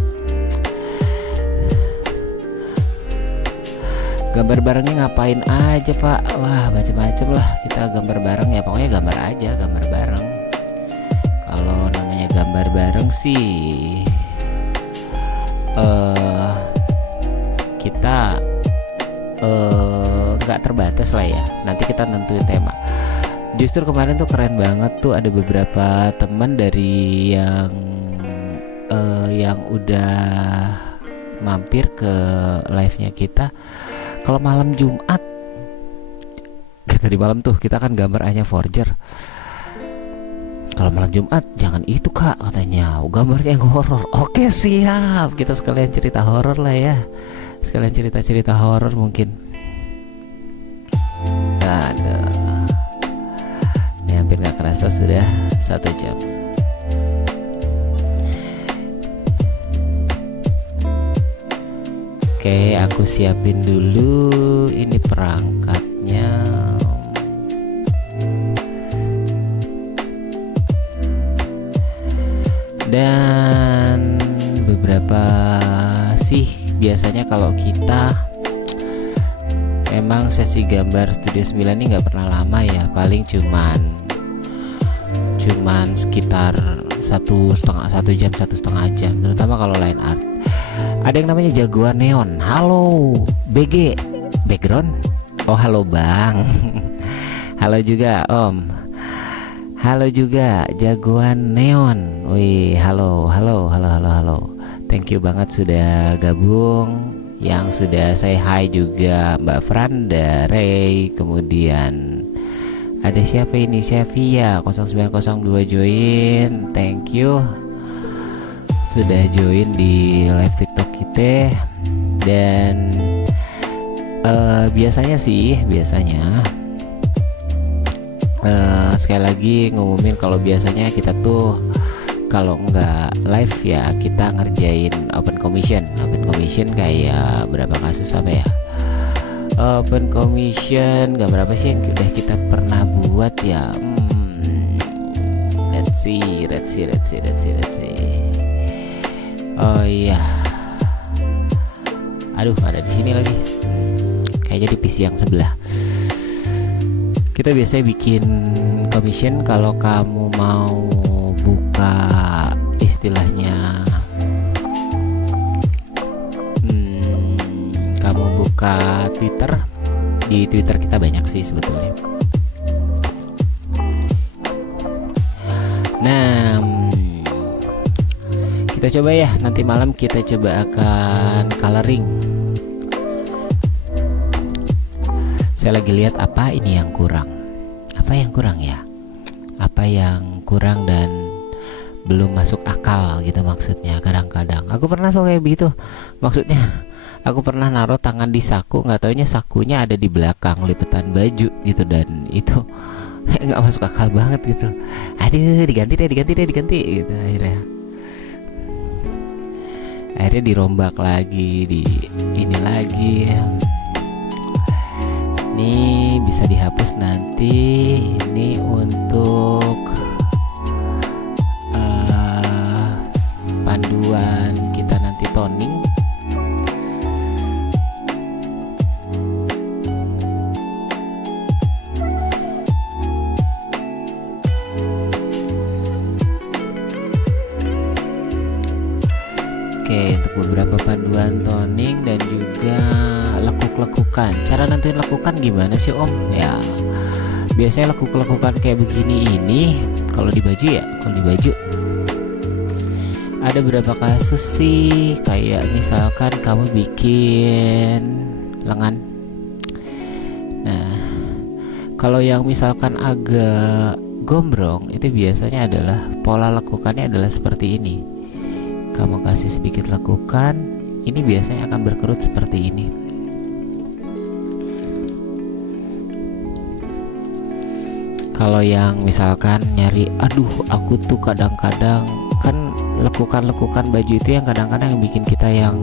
Gambar barengnya ngapain aja Pak? Wah, macam-macam lah, kita gambar bareng ya, pokoknya gambar aja, gambar bareng. Kalau namanya gambar bareng sih kita nggak terbatas lah ya, nanti kita nentuin tema. Justru kemarin tuh keren banget tuh, ada beberapa teman dari yang udah mampir ke live-nya kita. Kalau malam Jumat, tadi malam tuh kita kan gambar hanya forger. Kalau malam Jumat jangan itu Kak, katanya gambarnya yang horor. Oke siap, kita sekalian cerita horor lah ya, sekalian cerita horor mungkin. Ada, ini hampir nggak kerasa sudah 1 jam. Oke, aku siapin dulu ini perangkatnya. Dan beberapa sih biasanya kalau kita memang sesi gambar Studio 9 ini nggak pernah lama ya, paling cuman sekitar 1,5 jam, 1,5 jam, terutama kalau line art. Ada yang namanya jagoan neon. Halo BG background. Oh halo Bang. Halo juga Om. Halo juga jagoan neon. Wih, halo. Thank you banget sudah gabung. Yang sudah say hi juga Mbak Franda, Ray, kemudian ada siapa ini, Syafia 0902 join. Thank you sudah join di live TikTok kita. Dan biasanya sekali lagi ngumumin, kalau biasanya kita tuh kalau nggak live ya kita ngerjain open commission kayak berapa kasus apa ya, Open commission gambar apa sih yang udah kita pernah buat ya? Let's see. Oh iya, aduh nggak ada di sini lagi. Kayaknya di PC yang sebelah. Kita biasanya bikin commission kalau kamu mau buka istilahnya, kamu buka Twitter. Di Twitter kita banyak sih sebetulnya. Nah, kita coba ya, nanti malam kita coba akan coloring. Saya lagi lihat apa ini yang kurang. Apa yang kurang ya? Apa yang kurang dan belum masuk akal gitu maksudnya. Kadang-kadang aku pernah tuh kayak begitu. Maksudnya aku pernah naruh tangan di saku, nggak taunya sakunya ada di belakang lipetan baju gitu, dan itu nggak masuk akal banget gitu. Aduh, diganti gitu. Akhirnya dirombak lagi, di ini lagi. Ini bisa dihapus nanti. Ini untuk panduan kita nanti toning. Oke, untuk beberapa panduan toning dan juga lekuk-lekukan. Cara nentuin lekukan gimana sih Om? Ya, biasanya lekuk-lekukan kayak begini ini kalau di baju ya, kalau di baju ada beberapa kasus sih, kayak misalkan kamu bikin lengan. Nah, kalau yang misalkan agak gombrong itu biasanya adalah pola lekukannya adalah seperti ini. Kamu kasih sedikit lekukan, ini biasanya akan berkerut seperti ini. Kalau yang misalkan nyari, aduh aku tuh kadang-kadang kan lekukan-lekukan baju itu yang kadang-kadang yang bikin kita yang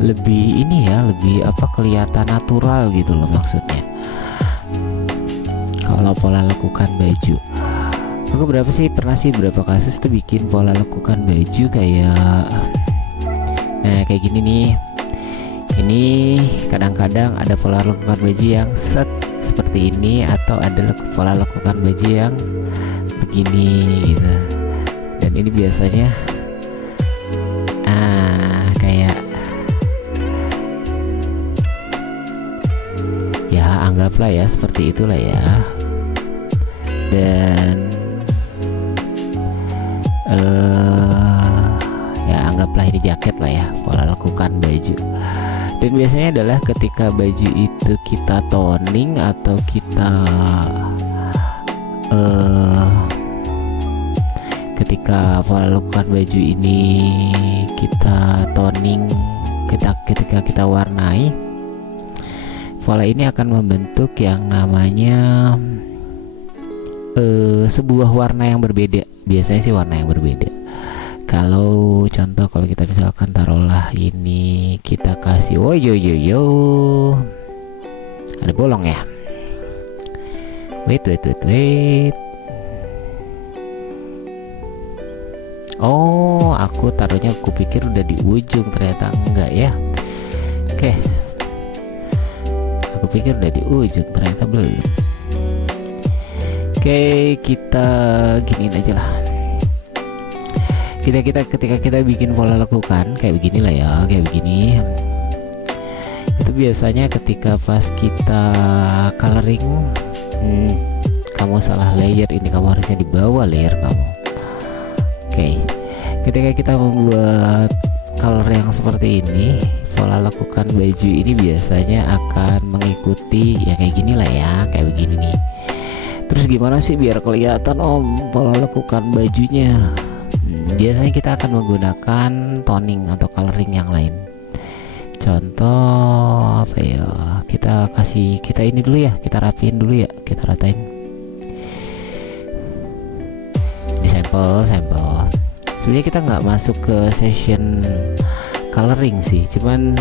lebih ini ya, lebih apa, kelihatan natural gitu loh maksudnya. Kalau pola lekukan baju, aku pernah sih berapa kasus tuh bikin pola lekukan baju kayak kayak gini nih. Ini kadang-kadang ada pola lekukan baju yang seperti ini, atau ada pola lekukan baju yang begini gitu. Dan ini biasanya kayak ya anggaplah ya seperti itulah ya. Dan ya anggaplah ini jaket lah ya, pola lekukan baju. Dan biasanya adalah ketika baju itu kita toning atau kita ketika pola lekukan baju ini kita toning, ketika kita warnai, pola ini akan membentuk yang namanya sebuah warna yang berbeda. Biasanya sih warna yang berbeda. Kalau contoh, kalau kita misalkan taruhlah ini kita kasih yo ada bolong ya. Wait. Oh, aku taruhnya, aku pikir udah di ujung, ternyata enggak ya. Oke, aku pikir udah di ujung, ternyata belum. Oke, kita giniin aja lah. Ketika kita bikin pola lekukan kayak beginilah ya, kayak begini. Itu biasanya ketika pas kita coloring, kamu salah layer, ini kamu harusnya di bawah layer kamu. Oke, ketika kita membuat color yang seperti ini, pola lekukan baju ini biasanya akan mengikuti ya kayak gini lah ya, kayak begini nih. Terus gimana sih biar kelihatan Om pola lekukan bajunya? Biasanya kita akan menggunakan toning atau coloring yang lain. Contoh apa ya? Kita ini dulu ya, kita rapiin dulu ya, kita ratain. Di sampel. Sebenarnya kita nggak masuk ke session coloring sih, cuman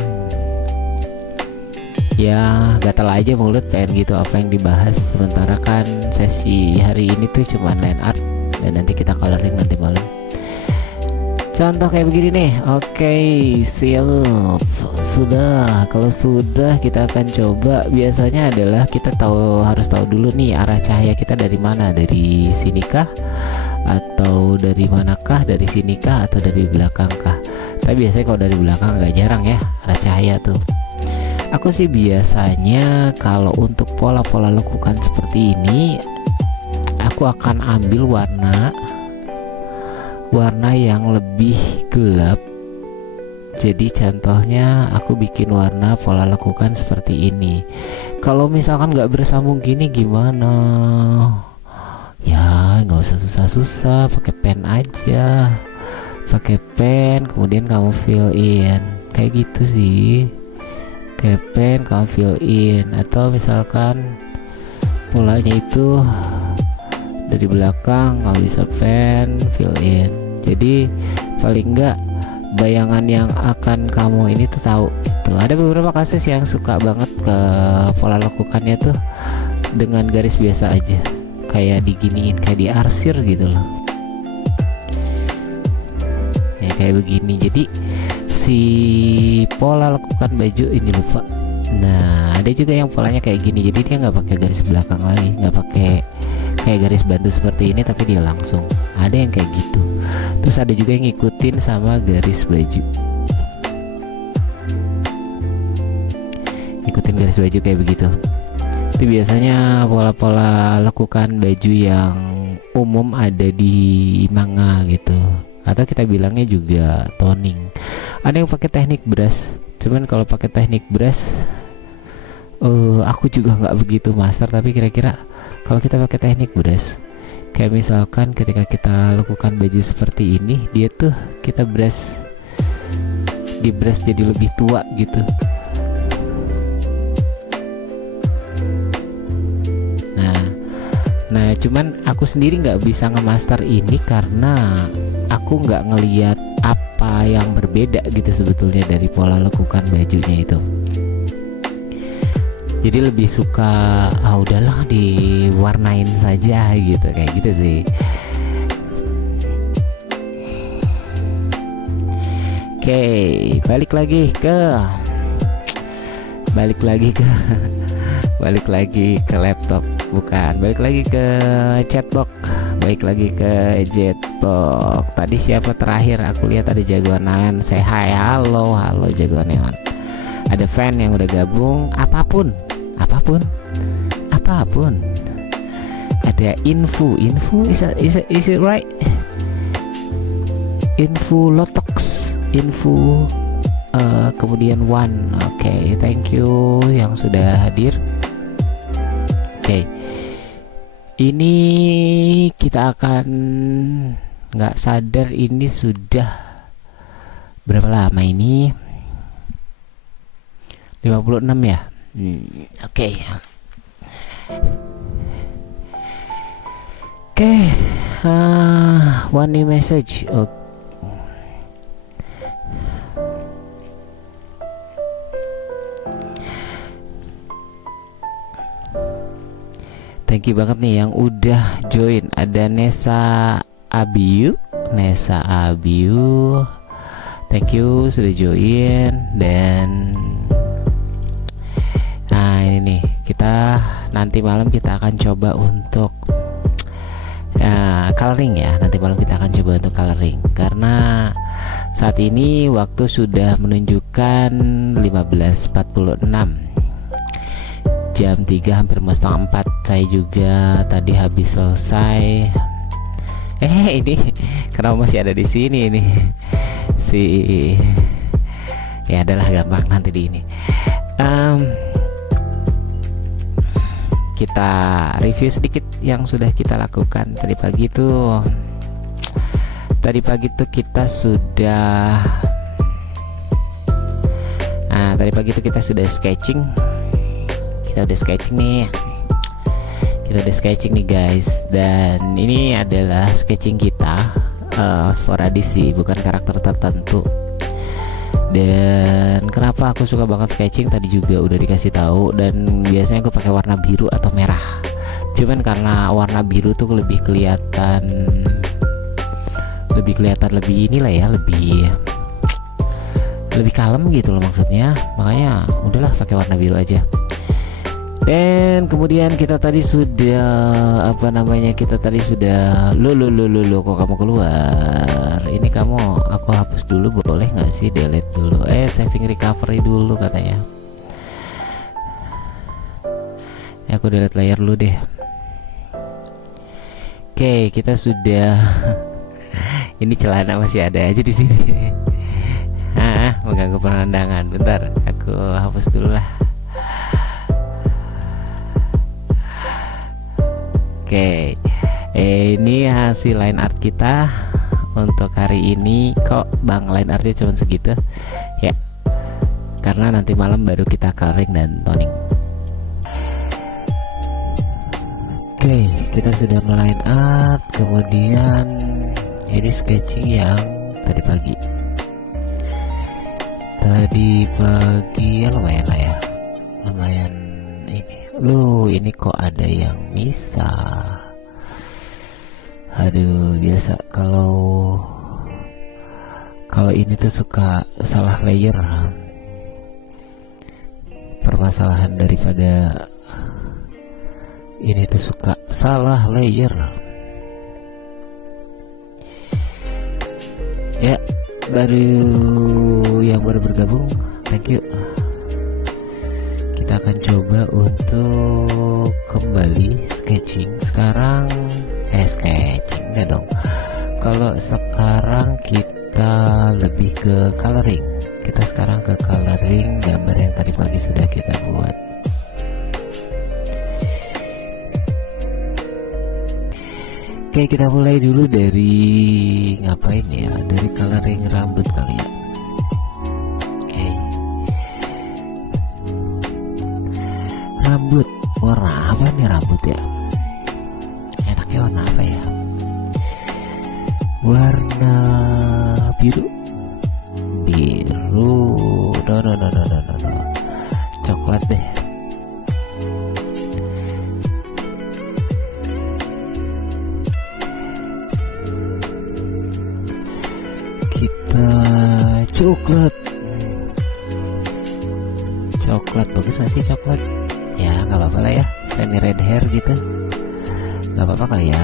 ya gatal aja mulut pengen gitu apa yang dibahas. Sementara kan sesi hari ini tuh cuma line art dan nanti kita coloring nanti malam. Contoh kayak begini nih. Oke, siap. Sudah. Kalau sudah kita akan coba. Biasanya adalah kita harus tahu dulu nih arah cahaya kita dari mana. Dari sinikah? Atau dari manakah? Dari sinikah atau dari belakangkah? Tapi biasanya kalau dari belakang agak jarang ya arah cahaya tuh. Aku sih biasanya kalau untuk pola-pola lekukan seperti ini, aku akan ambil warna yang lebih gelap. Jadi contohnya aku bikin warna pola lekukan seperti ini. Kalau misalkan nggak bersambung gini gimana? Ya nggak usah susah-susah, pakai pen aja. Pakai pen, kemudian kamu fill in kayak gitu sih. Kayak pen kamu fill in, atau misalkan polanya itu dari belakang kamu bisa pen fill in. Jadi paling enggak bayangan yang akan kamu ini tuh tahu. Tuh ada beberapa kasus yang suka banget ke pola lekukannya tuh dengan garis biasa aja, kayak diginiin, kayak diarsir gitu loh ya, kayak begini. Jadi si pola lekukan baju ini lupa. Nah ada juga yang polanya kayak gini, jadi dia nggak pakai garis belakang lagi, nggak pakai kayak garis bantu seperti ini, tapi dia langsung. Ada yang kayak gitu. Terus ada juga yang ngikutin sama garis baju, ikutin garis baju kayak begitu. Itu biasanya pola-pola lekukan baju yang umum ada di manga gitu, atau kita bilangnya juga toning. Ada yang pakai teknik brush, cuman kalau pakai teknik brush aku juga nggak begitu master. Tapi kira-kira kalau kita pakai teknik brush, kayak misalkan ketika kita lakukan baju seperti ini, dia tuh kita brush, di brush jadi lebih tua gitu. Nah cuman aku sendiri nggak bisa ngemaster ini karena aku nggak ngeliat apa yang berbeda gitu sebetulnya dari pola lekukan bajunya itu. Jadi lebih suka udahlah diwarnain saja gitu, kayak gitu sih. Oke, balik lagi ke laptop, bukan, balik lagi ke chatbox, balik lagi ke jetbox. Tadi siapa terakhir? Aku lihat ada jagoan say hi, halo jagoan neon. Ada fan yang udah gabung, apapun. Ada info is it right? Info Lotox, info kemudian one. Oke, thank you yang sudah hadir. Oke, ini kita akan nggak sadar ini sudah berapa lama ini? 56 ya. Oke. One new message. Thank you banget nih yang udah join. Ada Nesa Abiu. Thank you sudah join. Dan nah ini nih, kita nanti malam kita akan coba untuk coloring ya. Nanti malam kita akan coba untuk coloring karena saat ini waktu sudah menunjukkan 15.46, jam 3 hampir mau setengah 4. Saya juga tadi habis selesai. Ini kenapa masih ada di sini ini ya adalah gampang nanti di ini. Kita review sedikit yang sudah kita lakukan tadi pagi tuh. Tadi pagi tuh kita sudah kita sudah sketching. Kita udah sketching nih guys. Dan ini adalah sketching kita sporadis sih, bukan karakter tertentu. Dan kenapa aku suka banget sketching tadi juga udah dikasih tahu, dan biasanya aku pakai warna biru atau merah. Cuman karena warna biru tuh lebih kelihatan lebih inilah ya, lebih kalem gitu loh maksudnya, makanya udahlah pakai warna biru aja. Dan kemudian kita tadi sudah lo kok kamu keluar, ini kamu aku hapus dulu boleh nggak sih, delete dulu, saving recovery dulu katanya. Ya, aku delete layar dulu deh. Oke, kita sudah ini celana masih ada aja di sini. Mengganggu pemandangan. Bentar, aku hapus dulu lah. Oke, ini hasil line art kita untuk hari ini. Kok bang line artnya cuma segitu ya, karena nanti malam baru kita coloring dan toning. Oke, kita sudah meline art, kemudian ini sketching yang tadi pagi ya lumayan lah ya, lumayan ini kok ada yang misah. Aduh, biasa kalau ini tuh suka salah layer. Permasalahan daripada ini tuh suka salah layer. Ya, yang baru bergabung, thank you. Kita akan coba untuk kembali sketching sekarang. Sketching enggak dong. Kalau sekarang kita lebih ke coloring. Kita sekarang ke coloring gambar yang tadi pagi sudah kita buat. Oke, kita mulai dulu dari ngapain ya? Dari coloring rambut kali ya. Oke. Rambut warna apa nih rambut ya? Enaknya warna apa ya? Warna biru. No. Coklat deh. Coklat bagus gak sih coklat? Ya nggak apa-apa lah ya, semi red hair gitu, nggak apa-apa kali ya.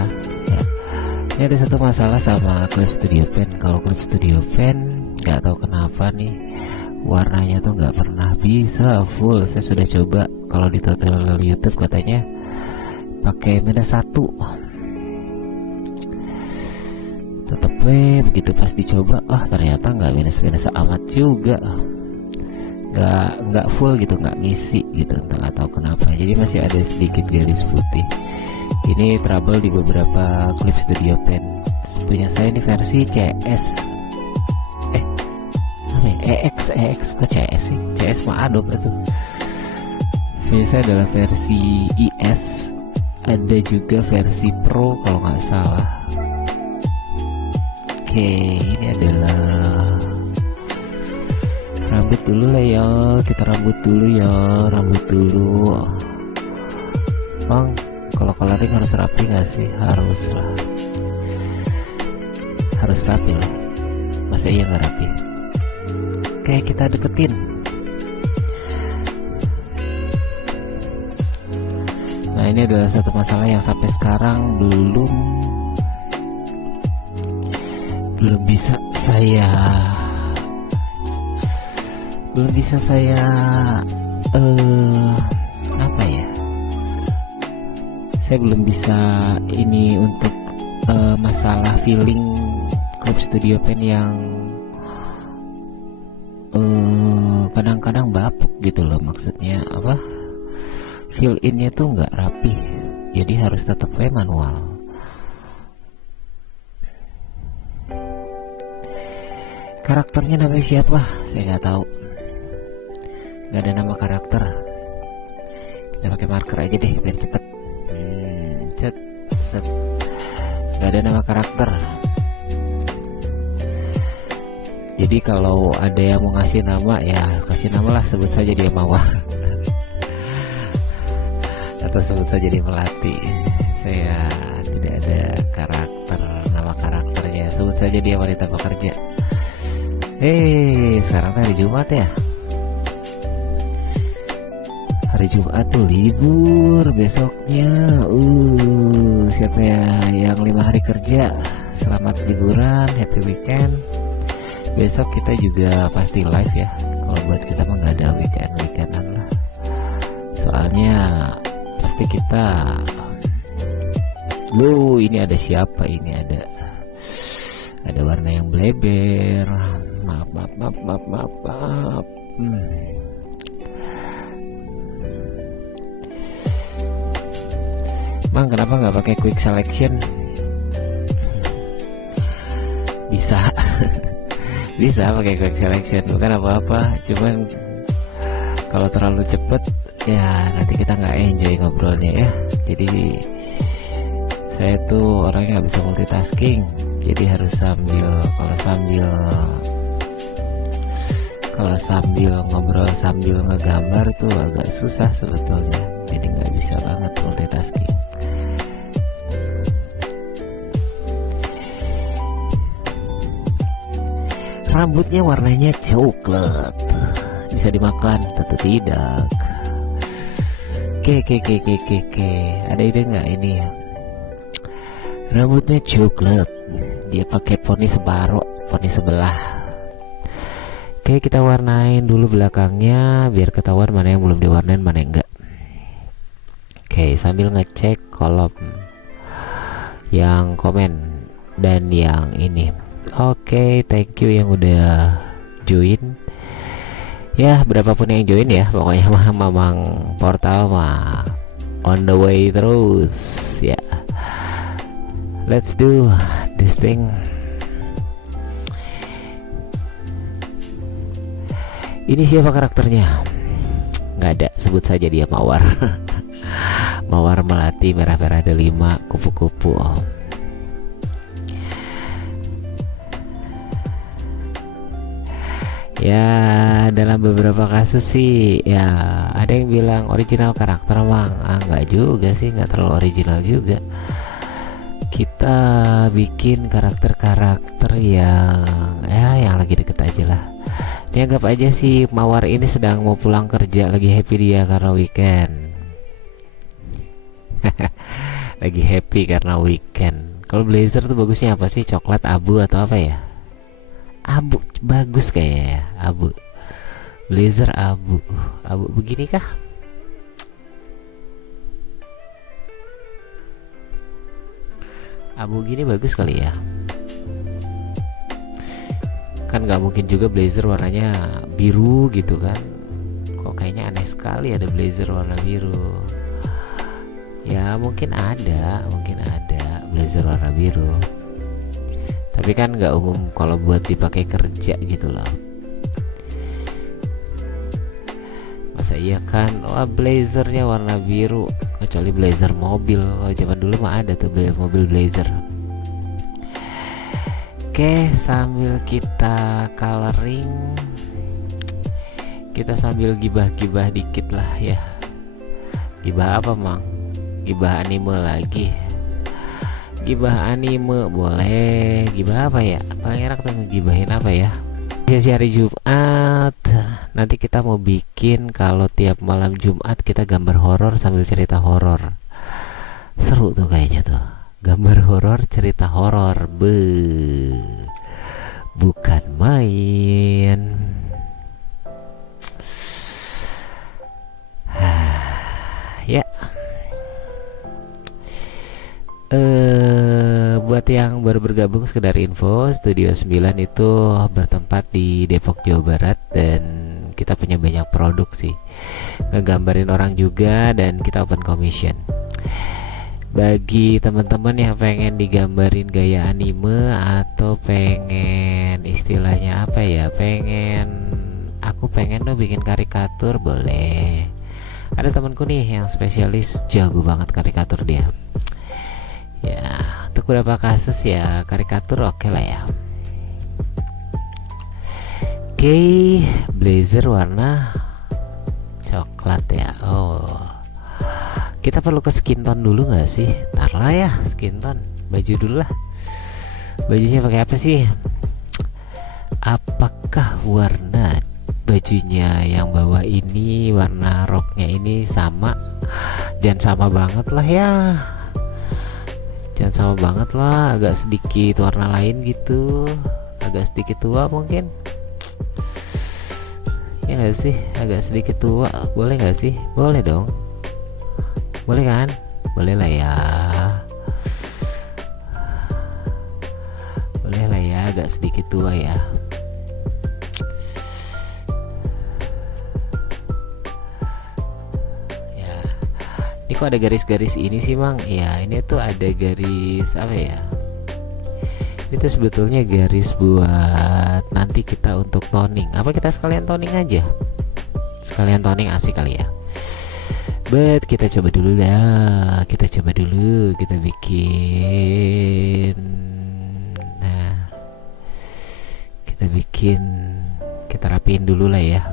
Ini ada satu masalah sama Clip Studio Pen. Kalau Clip Studio Pen nggak tahu kenapa nih warnanya tuh nggak pernah bisa full. Saya sudah coba, kalau di tutorial YouTube katanya pakai -1, tetep begitu pas dicoba, ternyata nggak minus amat juga, nggak full gitu, nggak ngisi gitu, nggak tahu kenapa. Jadi masih ada sedikit garis putih. Ini trouble di beberapa Clip Studio Pen. Punya saya ini versi CS EX kok CS sih? CS mah Adobe itu. Punya saya adalah versi IS, ada juga versi Pro kalau nggak salah. Oke, ini adalah rambut dulu lah ya, kita rambut dulu. Bang, kalau coloring harus rapi nggak sih? Harus rapi lah. Masa iya nggak rapi? Oke, kita deketin. Nah, ini adalah satu masalah yang sampai sekarang belum bisa saya apa ya, saya belum bisa ini untuk masalah feeling Clip Studio Pen yang kadang-kadang bapuk gitu loh, maksudnya apa, fill innya tuh nggak rapi, jadi harus tetap manual. Karakternya namanya siapa? Saya nggak tahu. Nggak ada nama karakter. Kita pakai marker aja deh biar cepet. Nggak ada nama karakter. Jadi kalau ada yang mau ngasih nama ya kasih nama lah, sebut saja dia Mawar atau sebut saja dia Melati. Saya tidak ada karakter, nama karakternya, sebut saja dia wanita pekerja. Sekarang hari Jumat ya. Hari Jumat tuh libur besoknya. Siapa ya yang 5 hari kerja, selamat liburan, happy weekend. Besok kita juga pasti live ya. Kalau buat kita mah nggak ada weekendan lah. Soalnya pasti kita. Loh, ini ada siapa? Ini ada warna yang bleber. Maaf. Bang, kenapa nggak pakai quick selection? Bisa. Bisa pakai quick selection, bukan apa-apa, cuman kalau terlalu cepet ya nanti kita nggak enjoy ngobrolnya ya. Jadi saya tuh orangnya nggak bisa multitasking, jadi harus kalau sambil ngobrol sambil ngegambar tuh agak susah sebetulnya, jadi nggak bisa banget multitasking. Rambutnya warnanya coklat, bisa dimakan? Tentu tidak. Ada ide nggak ini? Rambutnya coklat, dia pakai poni sebelah. Kita warnain dulu belakangnya biar ketahuan mana yang belum diwarnain, mana yang enggak. Sambil ngecek kolom yang komen dan yang ini. Thank you yang udah join. Ya, berapapun yang join ya, pokoknya memang portal mah on the way terus ya. Let's do this thing. Ini siapa karakternya? Nggak ada, sebut saja dia Mawar. Mawar Melati, merah-merah ada 5, kupu-kupu. Ya, dalam beberapa kasus sih ya ada yang bilang original karakter, Bang. Nggak juga sih, nggak terlalu original juga. Kita bikin karakter-karakter yang lagi deket aja lah. Dianggap aja sih Mawar ini sedang mau pulang kerja, lagi happy dia karena weekend. Lagi happy karena weekend. Kalau blazer tuh bagusnya apa sih? Coklat, abu atau apa ya? Abu bagus kayaknya ya, abu. Blazer abu begini kah? Abu gini bagus kali ya. Kan nggak mungkin juga blazer warnanya biru gitu kan. Kok kayaknya aneh sekali ada blazer warna biru. Ya mungkin ada blazer warna biru. Tapi kan nggak umum kalau buat dipakai kerja gitu loh. Masa iya kan? Wah, blazernya warna biru, kecuali blazer mobil. Kalau zaman dulu mah ada tuh mobil blazer. Sambil kita coloring, kita sambil gibah-gibah dikit lah ya. Gibah apa, Mang? Gibah anime lagi. Gibah anime boleh. Gibah apa ya? Paling enak tuh ngegibahin apa ya? Sesi hari Jumat. Nanti kita mau bikin kalau tiap malam Jumat kita gambar horor sambil cerita horor. Seru tuh kayaknya tuh. Gambar horor, cerita horor. Bukan main. Ya. Buat yang baru bergabung, sekedar info, Studio 9 itu bertempat di Depok, Jawa Barat, dan kita punya banyak produk sih, ngegambarin orang juga, dan kita open commission. Bagi teman-teman yang pengen digambarin gaya anime atau pengen istilahnya apa ya, aku pengen dong bikin karikatur, boleh. Ada temanku nih yang spesialis, jago banget karikatur dia. Ya, untuk beberapa kasus ya karikatur oke lah ya. Oke, blazer warna coklat ya. Oh, kita perlu ke skin tone dulu nggak sih? Ntar lah ya, skin tone. Baju dulu lah. Bajunya pakai apa sih? Apakah warna bajunya yang bawah ini, warna roknya ini sama? Jangan sama banget lah ya. Jangan sama banget lah, agak sedikit warna lain gitu. Agak sedikit tua mungkin. Ya nggak sih, agak sedikit tua, boleh nggak sih? Boleh dong, boleh kan? Boleh lah ya, boleh lah ya, agak sedikit tua ya. Ya, ini kok ada garis-garis ini sih Mang? Ya ini tuh ada garis apa ya? Itu sebetulnya garis buat nanti kita untuk toning. Apa kita sekalian toning aja? Sekalian toning asik kali ya. But kita coba dulu lah. Kita coba dulu. Kita bikin. Nah, kita bikin. Kita rapiin dulu lah ya.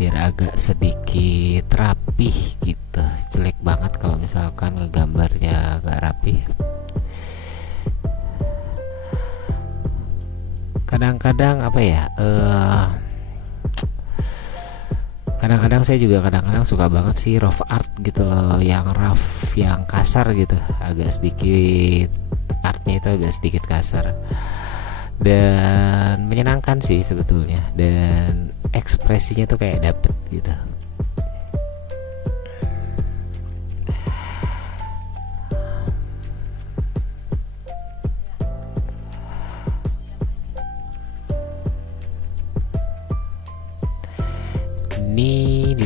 Biar agak sedikit rapih gitu. Jelek banget kalau misalkan gambarnya agak rapih. Kadang-kadang apa ya, kadang-kadang saya juga kadang-kadang suka banget sih rough art gitu loh, yang rough, yang kasar gitu, agak sedikit artnya itu agak sedikit kasar dan menyenangkan sih sebetulnya, dan ekspresinya tuh kayak dapet gitu.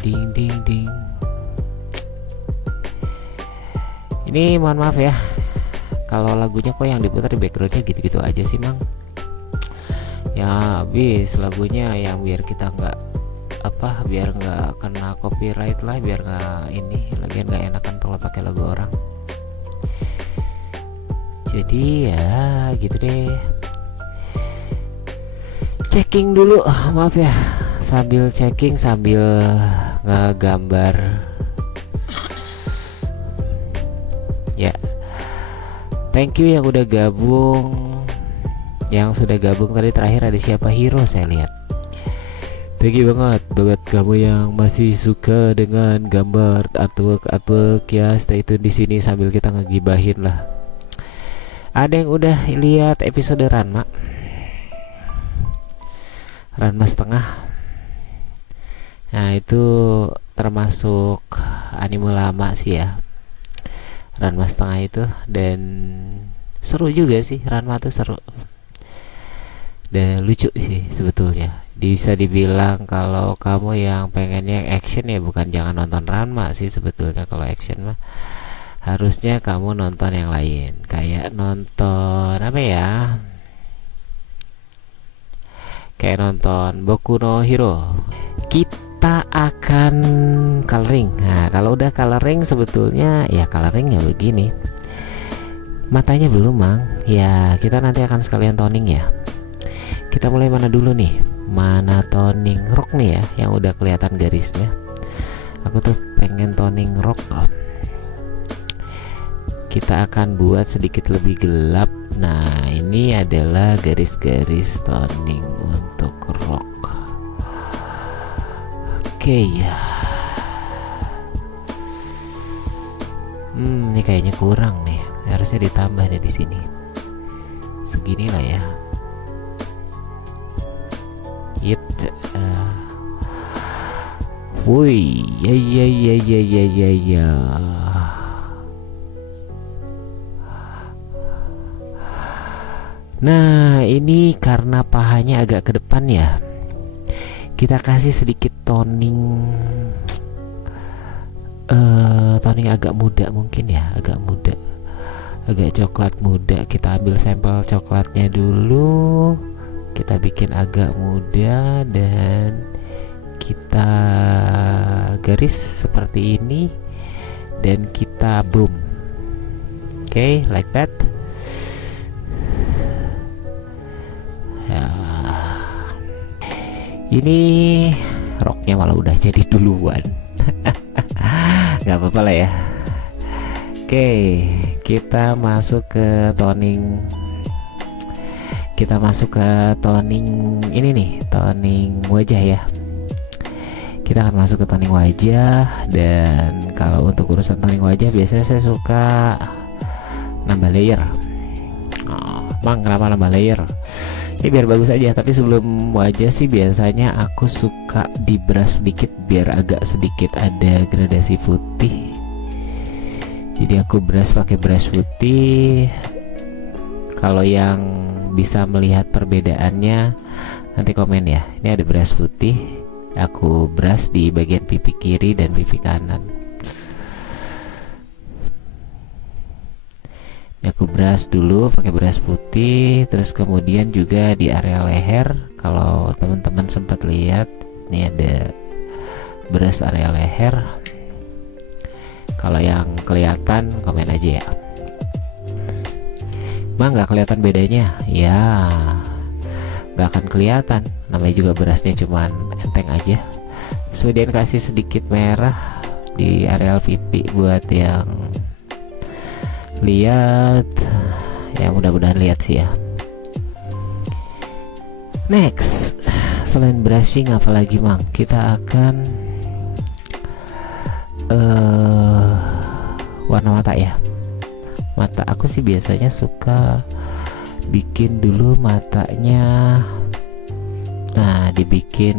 Ding ding ding. Ini mohon maaf ya, kalau lagunya kok yang diputar di backgroundnya gitu-gitu aja sih Mang. Ya habis lagunya yang biar kita nggak apa, biar nggak kena copyright lah, biar nggak ini, lagian nggak enakan kalau pakai lagu orang. Jadi ya gitu deh. Checking dulu, maaf ya, sambil checking sambil ngegambar ya. Thank you yang udah gabung, yang sudah gabung tadi. Terakhir ada siapa? Hero saya lihat. Thank you banget buat kamu yang masih suka dengan gambar artwork ya. Stay tune di sini sambil kita ngegibahin lah. Ada yang udah lihat episode Ranma setengah. Nah itu termasuk anime lama sih ya, Ranma setengah itu, dan seru juga sih. Ranma tuh seru dan lucu sih sebetulnya. Bisa dibilang kalau kamu yang pengennya action ya bukan, jangan nonton Ranma sih sebetulnya. Kalau action mah harusnya kamu nonton yang lain, kayak nonton apa ya, kayak nonton Boku no Hero. Kita akan coloring. Nah kalau udah coloring sebetulnya ya coloringnya begini. Matanya belum Mang. Ya kita nanti akan sekalian toning ya. Kita mulai mana dulu nih? Mana toning rok nih ya, yang udah kelihatan garisnya. Aku tuh pengen toning rok. Kita akan buat sedikit lebih gelap. Nah ini adalah garis-garis toning untuk rok. Oke ya. Ini kayaknya kurang nih. Harusnya ditambah deh di sini. Segini lah ya. Yep. Woi, ya. Nah, ini karena pahanya agak ke depan ya. Kita kasih sedikit toning toning agak muda mungkin ya, agak muda. Agak coklat muda. Kita ambil sampel coklatnya dulu. Kita bikin agak muda dan kita garis seperti ini dan kita boom. Oke, like that. Ya, ini roknya malah udah jadi duluan. Nggak apa-apa lah ya. Oke, kita masuk ke toning. Kita masuk ke toning ini nih, toning wajah ya. Kita akan masuk ke toning wajah. Dan kalau untuk urusan toning wajah biasanya saya suka nambah layer. Mang, kenapa nambah layer? Ini biar bagus aja. Tapi sebelum wajah sih biasanya aku suka di brush sedikit biar agak sedikit ada gradasi putih. Jadi aku brush pakai brush putih. Kalau yang bisa melihat perbedaannya nanti komen ya. Ini ada brush putih, aku brush di bagian pipi kiri dan pipi kanan. Ini aku brush dulu pakai brush putih, terus kemudian juga di area leher. Kalau teman-teman sempat lihat, ini ada brush area leher. Kalau yang kelihatan komen aja ya. Emang nggak kelihatan bedanya? Ya, nggak akan kelihatan. Namanya juga berasnya cuman enteng aja. Kemudian kasih sedikit merah di areal pipi buat yang lihat. Ya mudah-mudahan lihat sih ya. Next, selain brushing apalagi Mang? Kita akan warna mata ya. Mata aku sih biasanya suka bikin dulu matanya. Nah, dibikin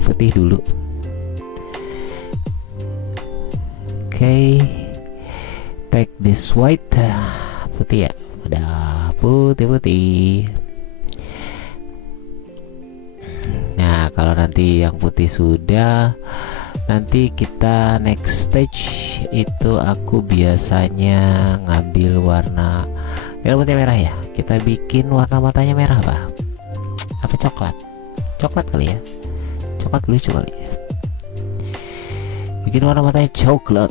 putih dulu. Oke, take this white. Putih ya, udah putih-putih. Nah, kalau nanti yang putih sudah, nanti kita next stage itu aku biasanya ngambil warna rambutnya merah ya. Kita bikin warna matanya merah apa coklat kali ya. Coklat lucu kali ya. Bikin warna matanya coklat.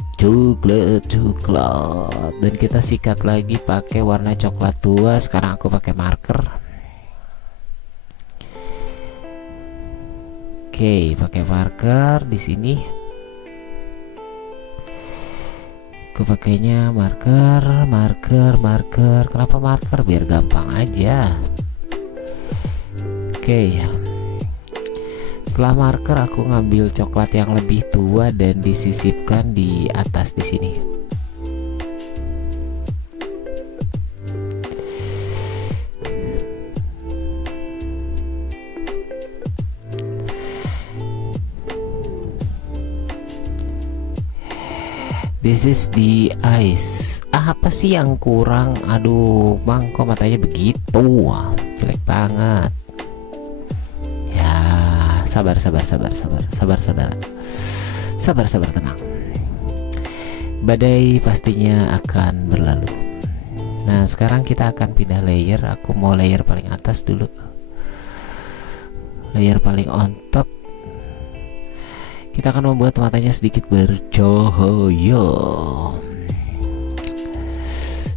Dan kita sikat lagi pakai warna coklat tua. Sekarang aku pakai marker. Oke, pakai marker di sini. Aku pakainya marker. Kenapa marker? Biar gampang aja. Oke. Setelah marker aku ngambil coklat yang lebih tua dan disisipkan di atas di sini. This is the eyes. Apa sih yang kurang? Aduh, Mang, kok matanya begitu? Jelek banget. Ya, sabar saudara. Sabar tenang. Badai pastinya akan berlalu. Nah, sekarang kita akan pindah layer. Aku mau layer paling atas dulu. Layer paling on top. Kita akan membuat matanya sedikit bercahaya.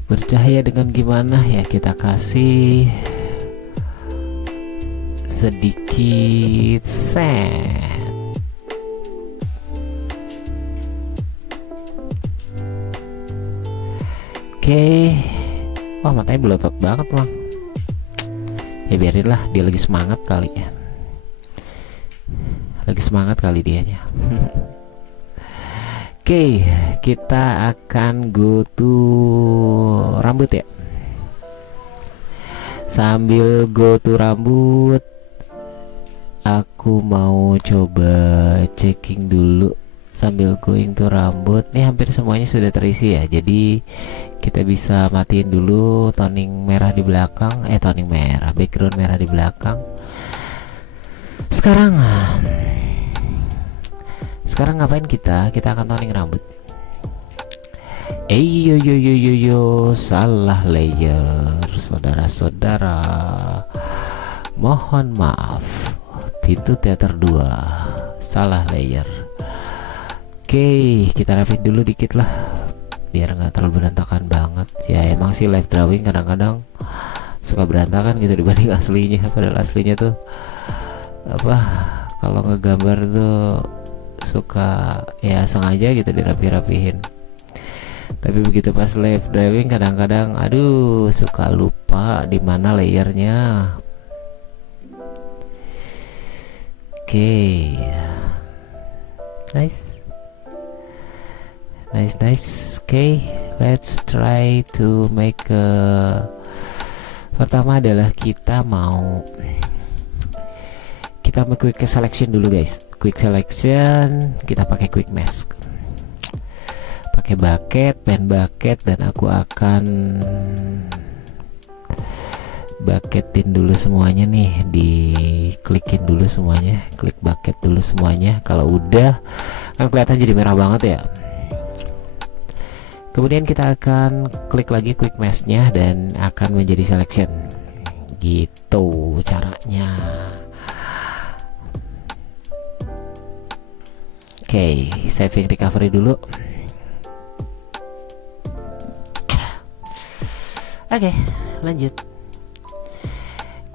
Bercahaya dengan gimana ya? Kita kasih sedikit set. Oke. Wah, matanya belotot banget Bang. Ya biarinlah, dia lagi semangat kali ya. Lagi semangat kali dianya. Oke, kita akan go to rambut ya. Sambil go to rambut, aku mau coba checking dulu sambil going to rambut. Nih hampir semuanya sudah terisi ya. Jadi kita bisa matiin dulu toning merah di belakang. Toning merah, background merah di belakang. Sekarang ngapain kita? Kita akan toning rambut. Yo, salah layer, saudara-saudara. Mohon maaf. Pintu teater 2. Salah layer. Oke, kita rapin dulu dikit lah. Biar nggak terlalu berantakan banget. Ya emang sih live drawing kadang-kadang suka berantakan gitu dibanding aslinya. Padahal aslinya tuh apa, kalau ngegambar tuh suka ya sengaja gitu dirapi-rapihin. Tapi begitu pas live drawing kadang-kadang aduh suka lupa di mana layernya. Oke. Nice. Oke, let's try to make pertama adalah kita mau quick selection dulu guys. Quick selection, kita pakai quick mask, pakai bucket, pen bucket, dan aku akan bucketin dulu semuanya nih, diklikin dulu semuanya, klik bucket dulu semuanya. Kalau udah kan kelihatan jadi merah banget ya. Kemudian kita akan klik lagi quick mask-nya dan akan menjadi selection. Gitu caranya. Oke, saving recovery dulu. Oke, lanjut.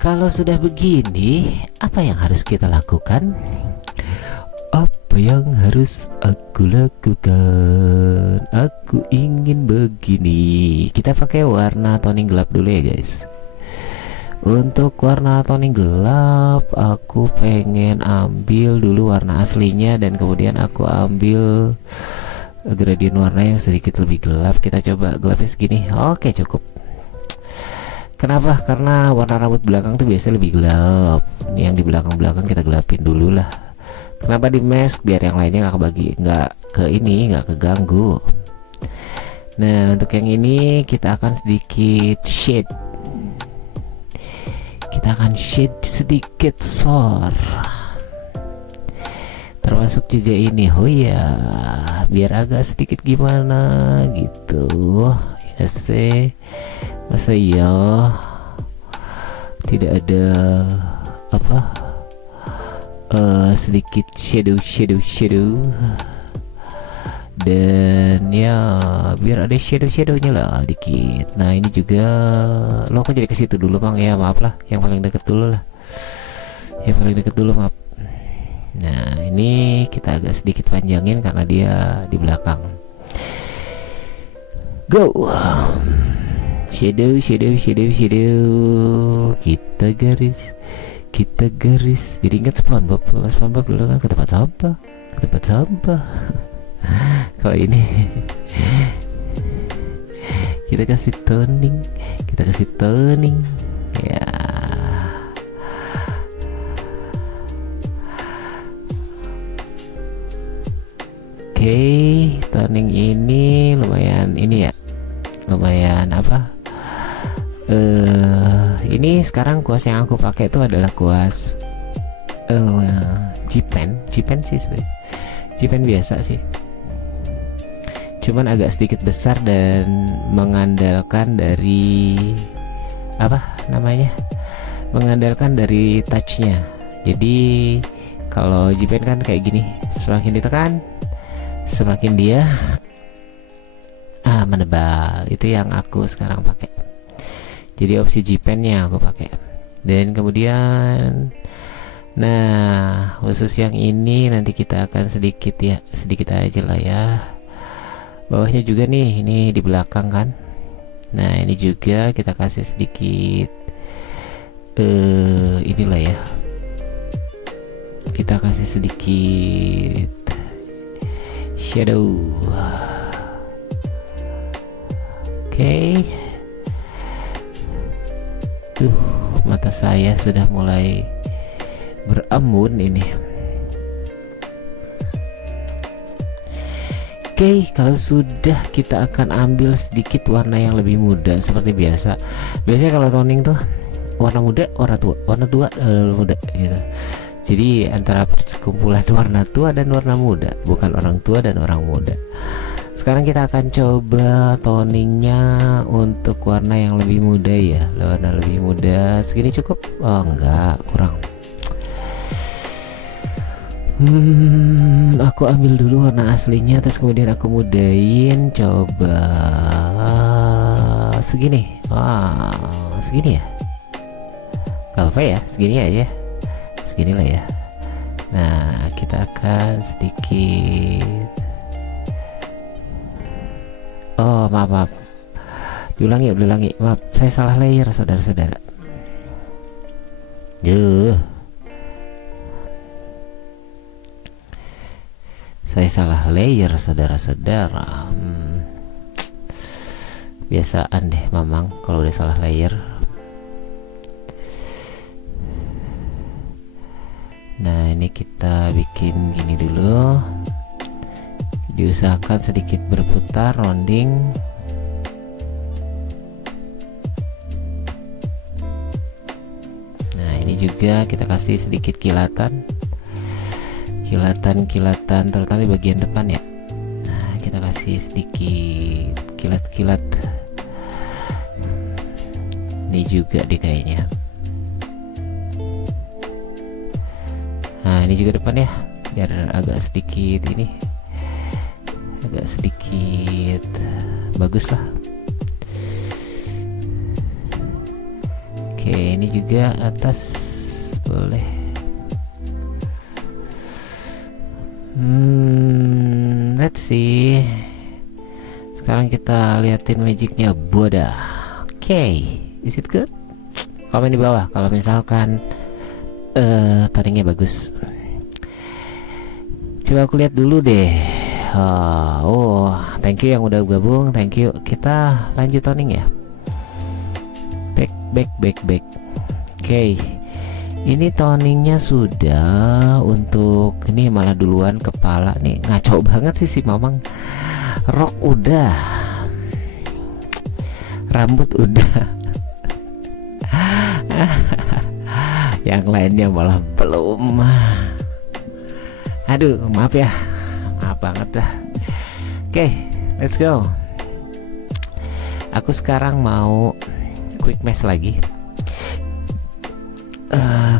Kalau sudah begini, apa yang harus kita lakukan? Apa yang harus aku lakukan? Aku ingin begini. Kita pakai warna toning gelap dulu ya guys. Untuk warna toning gelap, aku pengen ambil dulu warna aslinya dan kemudian aku ambil gradien warna yang sedikit lebih gelap. Kita coba gelapnya segini. Oke, cukup. Kenapa? Karena warna rambut belakang tuh biasanya lebih gelap. Ini yang di belakang-belakang kita gelapin dulu lah. Kenapa di mask? Biar yang lainnya nggak keganggu. Nah, untuk yang ini kita akan sedikit shade. Kita akan shade sedikit sor. Termasuk juga ini. Oh ya, biar agak sedikit gimana gitu. Ya sih. Masa iya tidak ada apa? Sedikit shadow dan ya biar ada shadow-shadownya lah dikit. Nah ini juga lo kok jadi ke situ dulu bang ya, maaf lah, yang paling deket dulu lah, maaf. Nah ini kita agak sedikit panjangin karena dia di belakang. Go. Shadow, kita garis. Jadi ingat SpongeBob dulu kan, ke tempat sampah. Kalau ini kita kasih toning ya. Oke, toning ini lumayan ini ya, lumayan apa? Ini sekarang kuas yang aku pakai itu adalah kuas G-Pen sih sebenarnya, G-Pen biasa sih, cuman agak sedikit besar dan mengandalkan dari apa namanya, mengandalkan dari touchnya. Jadi kalau G-Pen kan kayak gini, semakin ditekan semakin dia menebal. Itu yang aku sekarang pakai. Jadi opsi G-Pen nya aku pakai. Dan kemudian nah khusus yang ini nanti kita akan sedikit aja lah ya. Bawahnya juga nih, ini di belakang kan. Nah ini juga kita kasih sedikit inilah ya, kita kasih sedikit shadow. Oke. Mata saya sudah mulai berembun ini. Oke, kalau sudah kita akan ambil sedikit warna yang lebih muda seperti biasa. Biasanya kalau toning tuh warna muda, warna tua, muda gitu. Jadi antara perkumpulan warna tua dan warna muda, bukan orang tua dan orang muda. Sekarang kita akan coba toningnya untuk warna yang lebih muda ya. Warna lebih muda segini cukup? Oh enggak, kurang. Aku ambil dulu warna aslinya, terus kemudian aku mudain. Coba segini. Segini ya. Gak apa ya, segini aja, segini lah ya. Nah, kita akan sedikit, oh maaf, diulangi, maaf, saya salah layer saudara-saudara. Saya salah layer saudara-saudara. Biasaan deh mamang kalau udah salah layer. Nah, ini kita bikin gini dulu, diusahakan sedikit berputar rounding. Nah, ini juga kita kasih sedikit kilatan terutama di bagian depan ya. Nah, kita kasih sedikit kilat-kilat ini juga deh kayaknya. Nah, ini juga depan ya, biar agak sedikit bagus lah. Oke, ini juga atas boleh. Let's see. Sekarang kita liatin magicnya Boda. Oke, is it good? Komen di bawah kalau misalkan taringnya bagus. Coba aku lihat dulu deh. Oh, thank you yang udah gabung, thank you. Kita lanjut toning ya. Back. Oke, ini toningnya sudah. Untuk ini malah duluan kepala nih, ngaco banget sih si mamang. Rok udah, rambut udah. Yang lainnya malah belum. Aduh, maaf ya, maaf banget dah. Oke, let's go. Aku sekarang mau quick mesh lagi.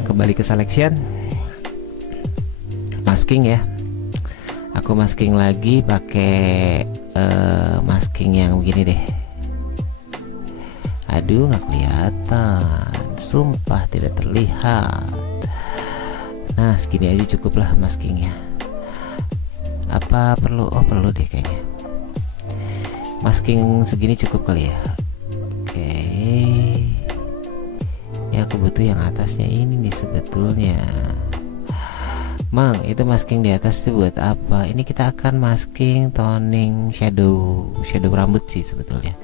Kembali ke selection, masking ya. Aku masking lagi pakai masking yang begini deh. Aduh, nggak kelihatan, sumpah tidak terlihat. Nah, segini aja cukup lah maskingnya. Apa perlu? Oh, perlu deh kayaknya. Masking segini cukup kali ya. Oke, ini aku butuh yang atasnya ini nih sebetulnya. Mang, itu masking di atas itu buat apa? Ini kita akan masking toning shadow rambut sih sebetulnya.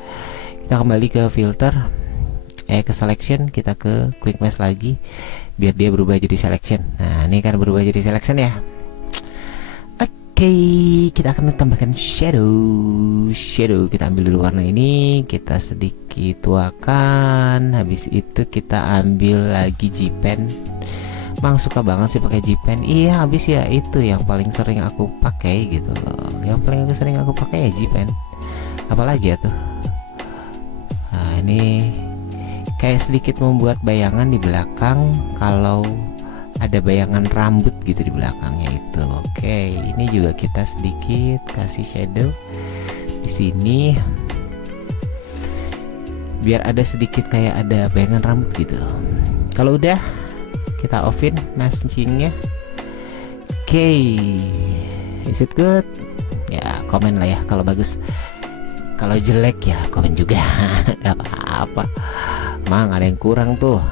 Kita kembali ke filter, ke selection, kita ke quick mesh lagi biar dia berubah jadi selection. Nah, ini kan berubah jadi selection ya. Oke, kita akan tambahkan shadow. Kita ambil dulu warna ini, kita sedikit tuakan. Habis itu kita ambil lagi G pen. Mang suka banget sih pakai G pen. Iya, habis ya itu yang paling sering aku pakai gitu loh. Yang paling sering aku pakai ya G pen. Apalagi ya tuh. Nah, ini kayak sedikit membuat bayangan di belakang kalau ada bayangan rambut gitu di belakangnya itu. Oke, ini juga kita sedikit kasih shadow di sini biar ada sedikit kayak ada bayangan rambut gitu. Kalau udah, kita offin maskingnya. Oke, is it good? Ya, komen lah ya kalau bagus. Kalau jelek ya komen juga. Gak apa-apa. Mang, ada yang kurang tuh.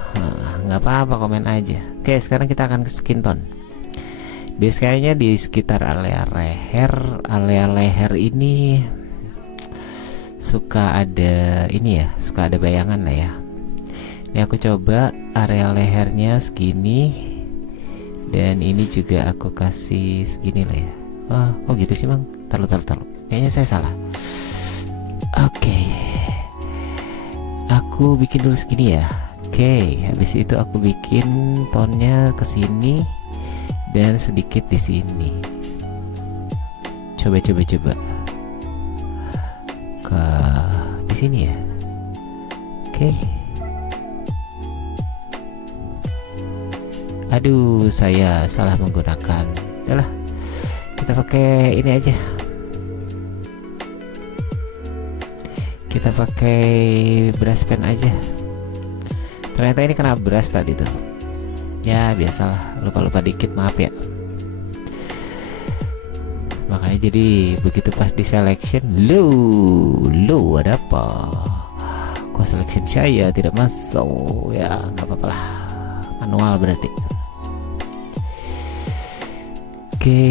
Nggak apa-apa, komen aja. Oke, sekarang kita akan ke skin tone. Biasanya di sekitar area leher ini suka ada ini ya, suka ada bayangan lah ya. Ini aku coba area lehernya segini, dan ini juga aku kasih segini lah ya. Oh, kok gitu sih Mang? Taruh. Kayaknya saya salah. Oke, aku bikin dulu segini ya. Oke, habis itu aku bikin tonnya ke sini dan sedikit di sini. Coba ke di sini ya. Oke. Aduh, saya salah menggunakan. Udahlah, kita pakai ini aja. Kita pakai brush pen aja. Ternyata ini kena brush tadi tuh. Ya biasalah, lupa-lupa dikit, maaf ya. Makanya jadi begitu pas di selection, lo ada apa? Kok selection saya tidak masuk? Ya nggak apa-apa lah, manual berarti. Oke.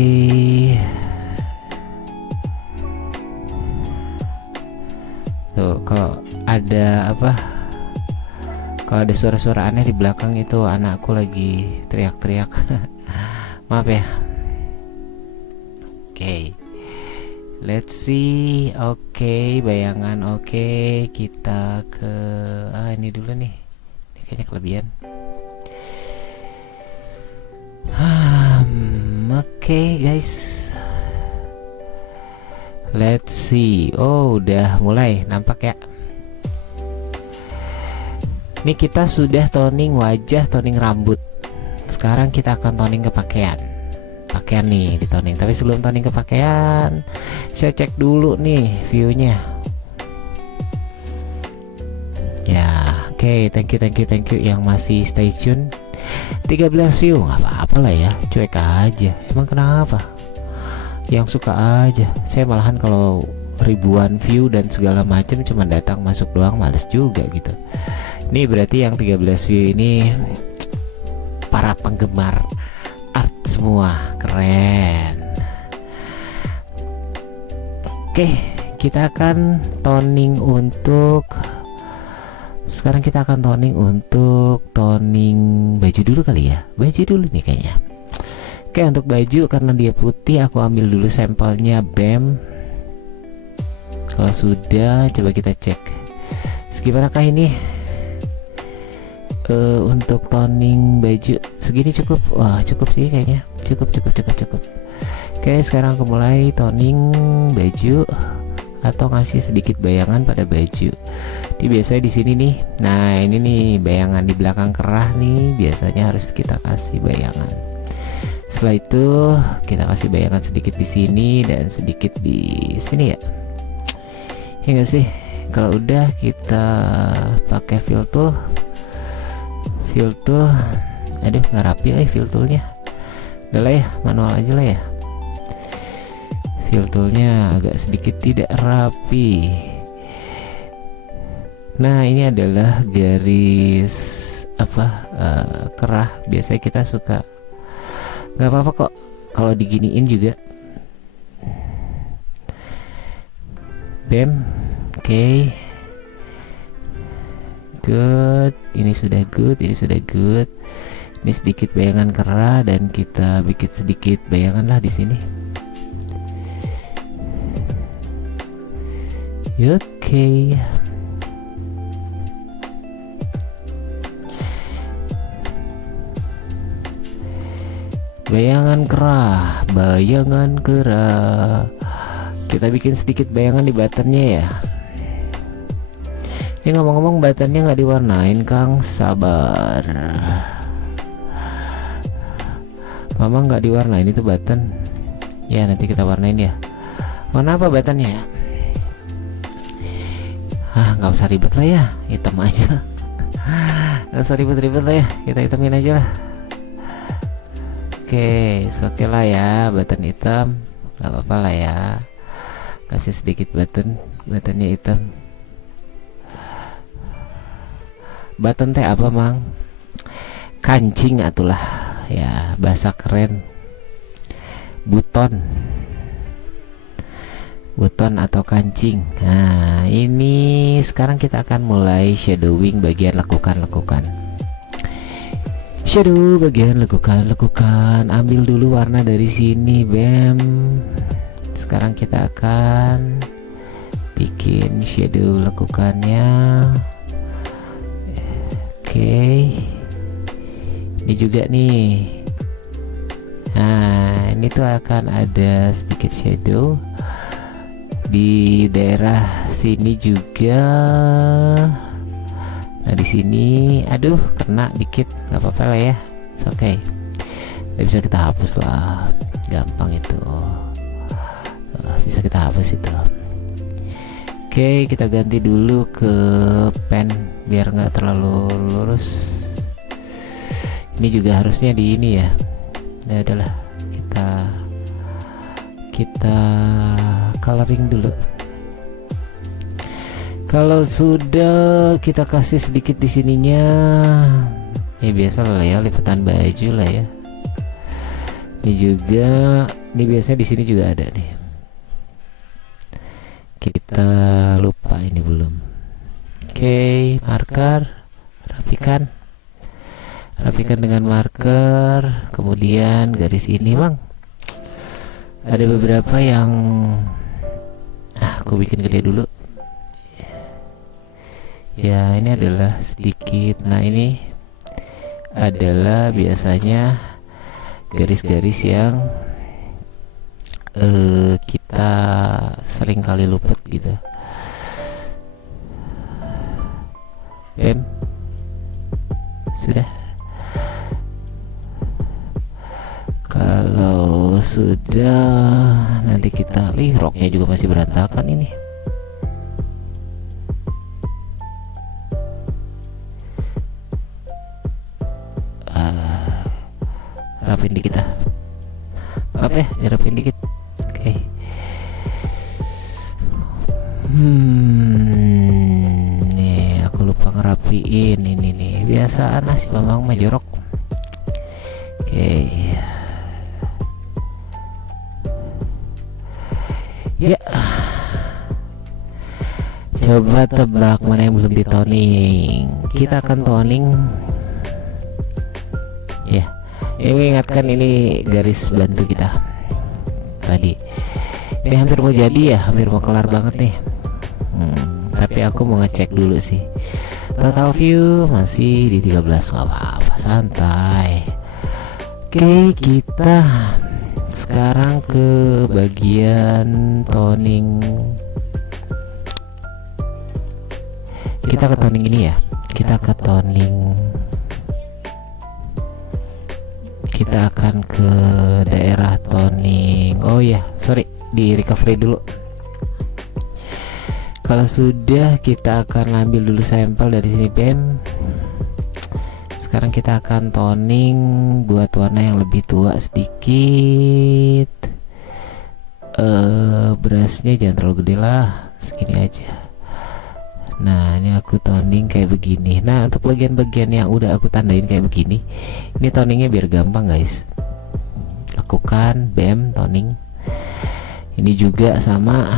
Tuh kalau ada apa? Kalau ada suara-suara aneh di belakang itu anakku lagi teriak-teriak. Maaf ya. Oke. Let's see. Oke, bayangan oke. Kita ke ini dulu nih. Ini kayaknya kelebihan. Oke, guys. Let's see. Oh, udah mulai nampak ya. Ini kita sudah toning wajah, toning rambut. Sekarang kita akan toning ke pakaian. Pakaian nih di toning. Tapi sebelum toning ke pakaian, saya cek dulu nih viewnya. Ya, oke, thank you yang masih stay tune. 13 view, nggak apa-apa lah ya, cuek aja. Emang kenapa? Yang suka aja. Saya malahan kalau ribuan view dan segala macam cuma datang masuk doang males juga gitu. Ini berarti yang 13 view ini para penggemar art semua, keren. Oke, kita akan toning untuk sekarang kita akan toning untuk toning baju dulu kali ya. Baju dulu nih kayaknya. Oke, untuk baju karena dia putih aku ambil dulu sampelnya BEM. Kalau sudah coba kita cek segimanakah ini. Untuk toning baju segini cukup. Wah, cukup sih kayaknya. Cukup. Oke, sekarang aku mulai toning baju atau ngasih sedikit bayangan pada baju. Di biasanya di sini nih. Nah, ini nih bayangan di belakang kerah nih, biasanya harus kita kasih bayangan. Setelah itu kita kasih bayangan sedikit di sini dan sedikit di sini ya. Ya nggak sih? Kalau udah kita pakai fill tool. Aduh nggak rapi fill toolnya. Udah lah ya, manual aja lah ya. Fill toolnya agak sedikit tidak rapi. Nah, ini adalah garis kerah. Biasanya kita suka, nggak apa-apa kok kalau diginiin juga. BEM, oke. Good, ini sudah good. Ini sedikit bayangan kerah dan kita bikin sedikit bayangan lah di sini. Oke. Bayangan kerah. Kita bikin sedikit bayangan di buttonnya ya. Ini ngomong-ngomong buttonnya nggak diwarnain, Kang. Sabar. Mama nggak diwarnain itu button. Ya nanti kita warnain ya. Warna apa buttonnya ya? Nggak usah ribet lah ya, hitam aja. Nggak usah ribet-ribet lah ya, kita hitamin aja lah. Oke, oke lah ya, button hitam, nggak apa-apa lah ya. Kasih sedikit buttonnya hitam. Button teh apa mang? Kancing atulah ya, bahasa keren. Buton atau kancing. Nah, ini sekarang kita akan mulai shadowing bagian lekukan. Shadow bagian lekukan. Ambil dulu warna dari sini, BEM. Sekarang kita akan bikin shadow lekukannya. Oke. Ini juga nih. Nah, ini tuh akan ada sedikit shadow di daerah sini juga. Nah, di sini aduh kena dikit, nggak apa-apa lah ya. It's okay. Bisa kita hapus lah, gampang itu. Bisa kita hapus itu. Oke, kita ganti dulu ke pen biar nggak terlalu lurus. Ini juga harusnya di ini ya. Ya adalah kita coloring dulu. Kalau sudah kita kasih sedikit di sininya, ya biasa lah ya, lipatan baju lah ya. Ini juga, ini biasanya di sini juga ada nih. Kita lupa ini belum. Oke, marker, rapikan dengan marker, kemudian garis ini bang. Ada beberapa yang aku bikin gede dulu. Ya ini adalah sedikit. Nah ini adalah biasanya garis-garis yang kita sering kali luput gitu. Sudah. Kalau sudah, nanti kita roknya juga masih berantakan ini. Rapin dikit lah. Apa ya? Dirapin dikit. Oke. Nih aku lupa ngerapiin ini nih. Biasaan si Bambang mah jorok. Oke. Ya. Coba tebak mana yang belum ditoning. Kita akan toning. Ya. Ini ingatkan ini garis bantu kita tadi. Ini hampir mau jadi ya, hampir mau kelar banget nih. Tapi aku mau ngecek dulu sih. Total view masih di 13, nggak apa-apa, santai. Oke, kita sekarang ke bagian toning. Kita ke toning ini ya. Kita ke toning. Kita akan ke daerah toning. Oh ya, sorry, di recovery dulu. Kalau sudah, kita akan ambil dulu sampel dari sini pen. Sekarang kita akan toning buat warna yang lebih tua sedikit. Brushnya jangan terlalu gede lah, segini aja. Nah ini aku toning kayak begini. Nah untuk bagian-bagian yang udah aku tandain kayak begini, ini toningnya biar gampang guys. Lakukan BM toning. Ini juga sama,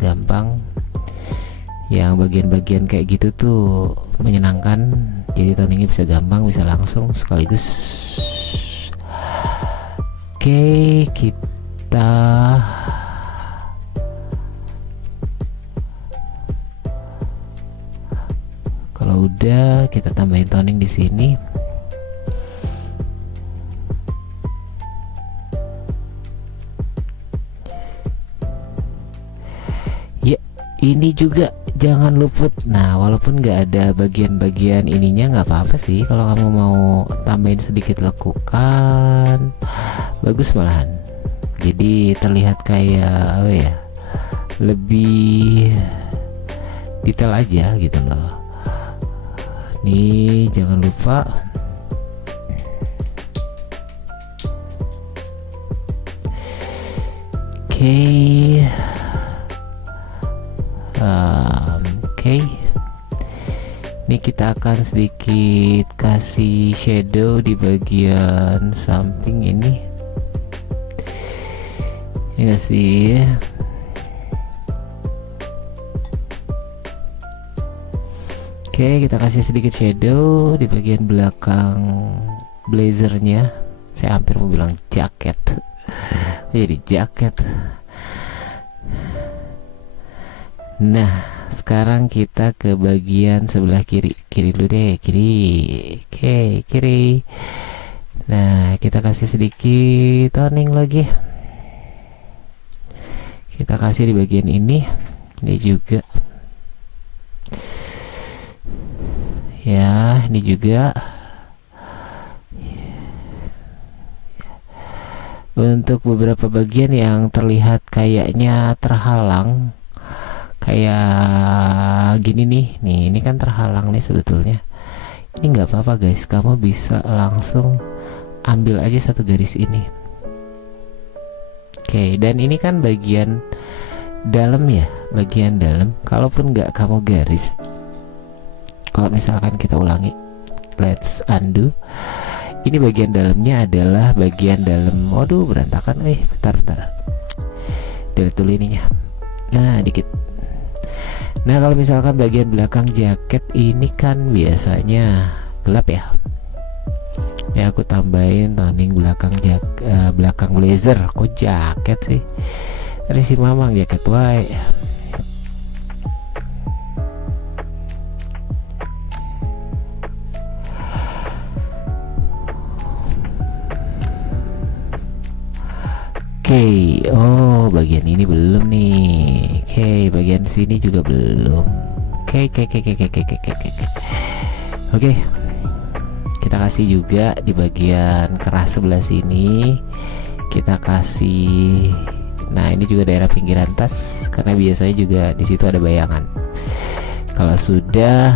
gampang. Yang bagian-bagian kayak gitu tuh menyenangkan. Jadi toningnya bisa gampang, bisa langsung sekaligus. Oke, kita kalau udah kita tambahin toning di sini. Ya, ini juga jangan luput. Nah, walaupun nggak ada bagian-bagian ininya nggak apa-apa sih. Kalau kamu mau tambahin sedikit lekukan, bagus malahan. Jadi terlihat kayak apa ya? Lebih detail aja gitu loh. Nih jangan lupa oke. Ini kita akan sedikit kasih shadow di bagian samping ini ya sih. Oke, kita kasih sedikit shadow di bagian belakang blazernya. Saya hampir mau bilang jaket. Jadi jaket. Nah, sekarang kita ke bagian sebelah kiri. Kiri dulu deh, kiri. Oke, kiri. Nah, kita kasih sedikit toning lagi. Kita kasih di bagian ini. Ini juga. Ya, ini juga. Untuk beberapa bagian yang terlihat kayaknya terhalang kayak gini nih. Nih ini kan terhalang nih sebetulnya. Ini nggak apa-apa guys, kamu bisa langsung ambil aja satu garis ini. Oke, dan ini kan bagian dalam ya, bagian dalam. Kalaupun nggak kamu garis, kalau misalkan kita ulangi, let's undo. Ini bagian dalamnya adalah bagian dalam. Waduh, berantakan. Bentar. Delete dulu ininya. Nah, dikit. Nah, kalau misalkan bagian belakang jaket ini kan biasanya gelap ya. Ya aku tambahin toning belakang belakang blazer. Kok jaket sih? Resi mamang jaket wae. Oke, oh bagian ini belum nih. Oke, bagian sini juga belum. Oke. Oke, kita kasih juga di bagian kerah sebelah sini. Kita kasih. Nah, ini juga daerah pinggiran tas karena biasanya juga di situ ada bayangan. Kalau sudah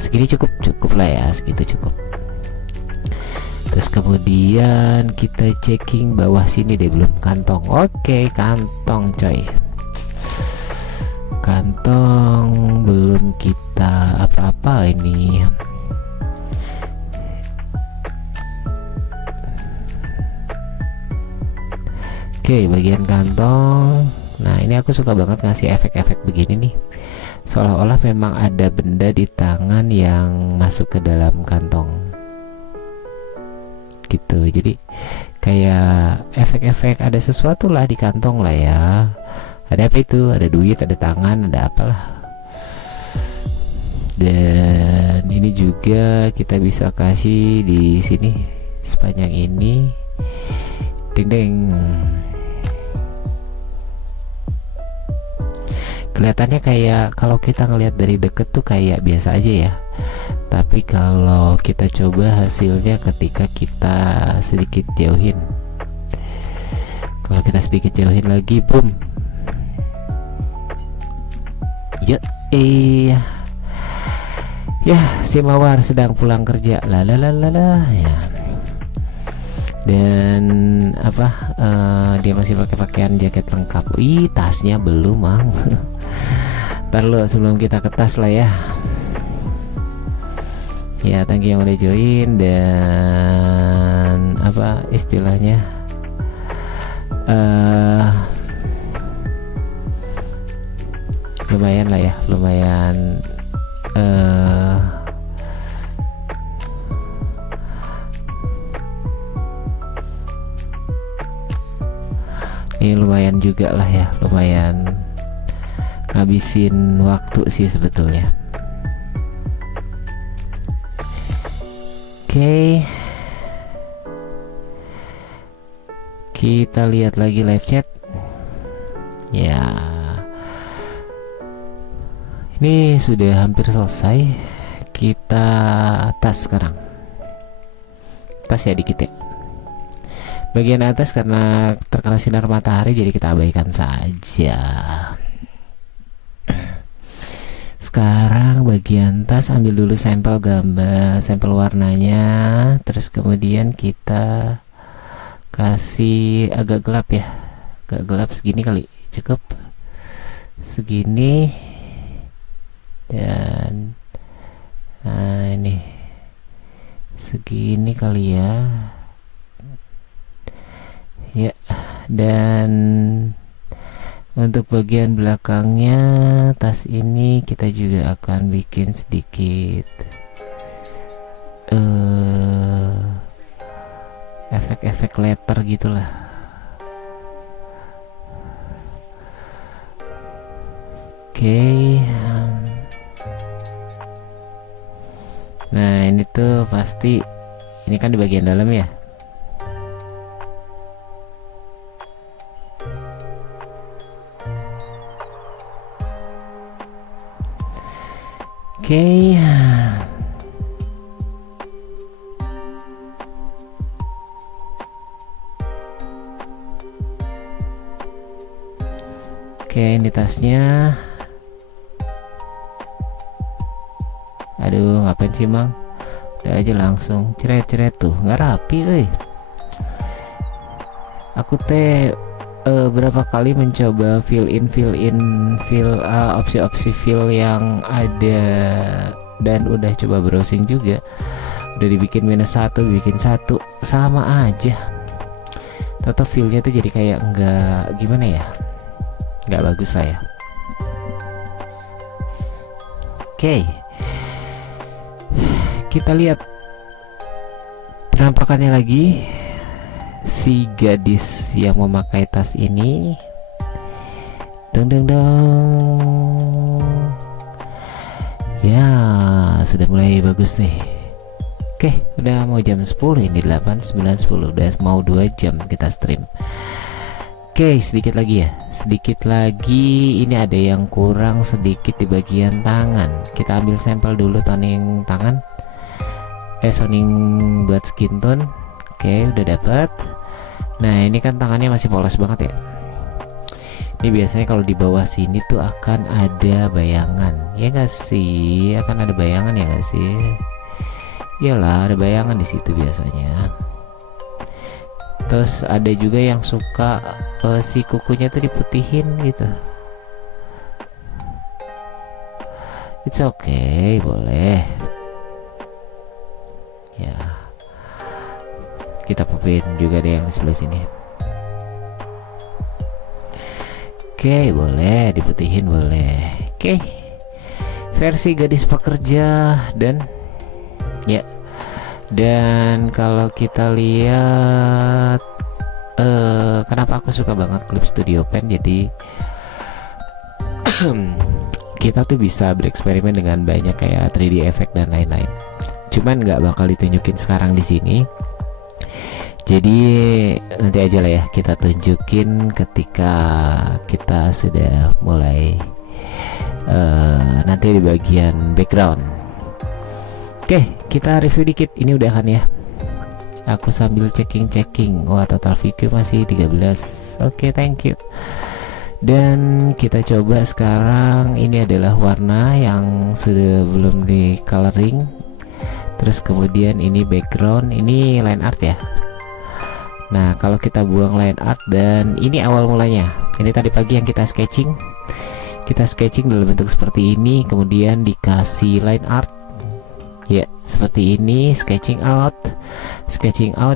segini cukup lah ya, segitu cukup. Terus kemudian kita checking bawah sini deh, belum kantong. Oke, kantong coy. Kantong belum kita apa-apa ini. Oke, bagian kantong. Nah, ini aku suka banget ngasih efek-efek begini nih. Seolah-olah memang ada benda di tangan yang masuk ke dalam kantong. Gitu, jadi kayak efek-efek ada sesuatu lah di kantong lah ya. Ada apa itu? Ada duit, ada tangan, ada apalah. Dan ini juga kita bisa kasih di sini sepanjang ini. Deng. Kelihatannya kayak kalau kita ngelihat dari deket tuh kayak biasa aja ya. Tapi kalau kita coba hasilnya ketika kita sedikit jauhin. Kalau kita sedikit jauhin lagi, boom. Ya, si Mawar sedang pulang kerja. Ya. Dan dia masih pakai pakaian jaket lengkap. Tasnya belum, Mang. Ntar lo sebelum kita ke tas lah ya. Ya, thank you yang udah join. Dan istilahnya lumayan lah ya, lumayan ini lumayan juga lah ya, lumayan ngabisin waktu sih sebetulnya. Oke, kita lihat lagi live chat ya. Ini sudah hampir selesai. Kita tas sekarang. Tas ya dikit ya. Bagian atas karena terkena sinar matahari jadi kita abaikan saja. Sekarang bagian tas ambil dulu sampel gambar, sampel warnanya. Terus kemudian kita kasih agak gelap ya. Agak gelap segini kali. Cukup. Segini. Dan ini segini kali ya. Ya, dan untuk bagian belakangnya tas ini kita juga akan bikin sedikit efek-efek letter gitulah. Oke. Nah, ini tuh pasti ini kan di bagian dalam ya. Oke. Oke, ini tasnya. Aduh, ngapain sih Mang? Udah aja langsung ceret-ceret tuh, nggak rapi aku berapa kali mencoba fill opsi-opsi fill yang ada, dan udah coba browsing juga, udah dibikin -1, bikin 1, sama aja, tetap fillnya tuh jadi kayak nggak gimana ya, nggak bagus lah ya. Oke, kita lihat penampakannya lagi. Si gadis yang memakai tas ini, dong dong dong, ya sudah mulai bagus nih. Oke, udah mau jam 10 ini, 8, 9, 10, udah mau 2 jam kita stream. Oke, sedikit lagi ya, sedikit lagi. Ini ada yang kurang sedikit di bagian tangan. Kita ambil sampel dulu toning tangan, toning buat skin tone. Oke, udah dapat. Nah, ini kan tangannya masih polos banget ya. Ini biasanya kalau di bawah sini tuh akan ada bayangan, ya nggak sih? Akan ada bayangan ya nggak sih? Iyalah, ada bayangan di situ biasanya. Terus ada juga yang suka si kukunya tuh diputihin gitu. It's okay, boleh. Ya, kita pupin juga deh yang di sebelah sini. Oke, boleh diputihin, boleh. Oke, versi gadis pekerja. Dan ya, dan kalau kita lihat kenapa aku suka banget klip Studio Pen, jadi kita tuh bisa bereksperimen dengan banyak kayak 3D effect dan lain-lain. Cuman nggak bakal ditunjukin sekarang di sini. Jadi nanti aja lah ya, kita tunjukin ketika kita sudah mulai nanti di bagian background. Oke, kita review dikit. Ini udah kan ya, aku sambil checking. Wah, total VQ masih 13. Oke, thank you. Dan kita coba sekarang, ini adalah warna yang sudah belum di coloring. Terus kemudian ini background, ini line art ya. Nah, kalau kita buang line art, dan ini awal mulanya, ini tadi pagi yang kita sketching dalam bentuk seperti ini, kemudian dikasih line art ya seperti ini, sketching out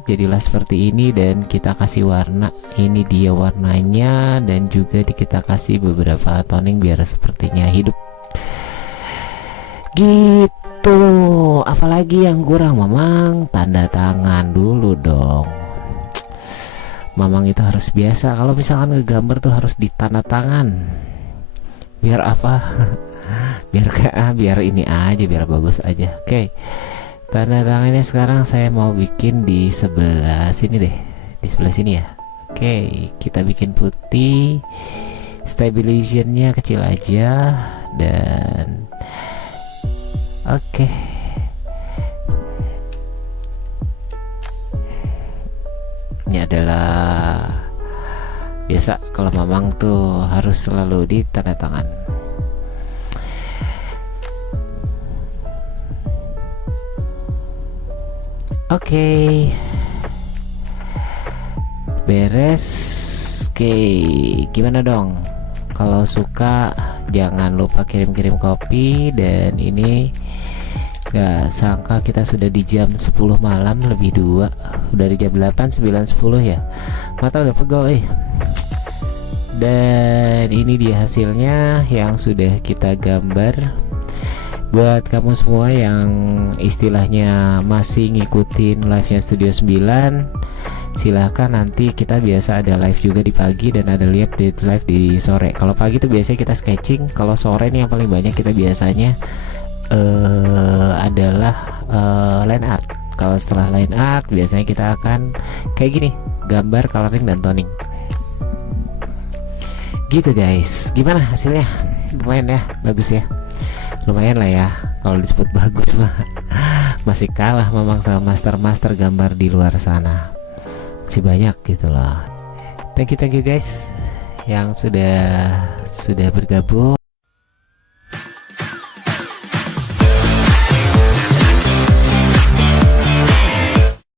jadilah seperti ini, dan kita kasih warna. Ini dia warnanya, dan juga kita kasih beberapa toning biar sepertinya hidup gitu. Apalagi yang kurang, Mamang? Tanda tangan dulu dong. Mamang itu harus biasa kalau misalkan ngegambar tuh harus ditanda tangan. Biar apa? biar ini aja, biar bagus aja. Oke, tanda tangannya sekarang saya mau bikin di sebelah sini deh, di sebelah sini ya. Oke, kita bikin putih, stabilizationnya kecil aja, dan oke. Ini adalah biasa kalau Mamang tuh harus selalu di tanda tangan. Oke, beres. Oke, gimana dong? Kalau suka jangan lupa kirim-kirim kopi. Dan ini gak sangka kita sudah di jam 10 malam lebih 2. Udah di jam 8, 9, 10 ya. Mata udah pegel Dan ini dia hasilnya yang sudah kita gambar. Buat kamu semua yang istilahnya masih ngikutin live-nya Studio 9, silahkan, nanti kita biasa ada live juga di pagi dan ada live di sore. Kalau pagi tuh biasanya kita sketching, kalau sore nih yang paling banyak kita biasanya adalah line art. Kalau setelah line art biasanya kita akan kayak gini, gambar, coloring, dan toning gitu guys. Gimana hasilnya? Lumayan ya, bagus ya, lumayan lah ya. Kalau disebut bagus mah masih kalah memang sama master gambar di luar sana, masih banyak gitu loh. Thank you guys yang sudah sudah bergabung.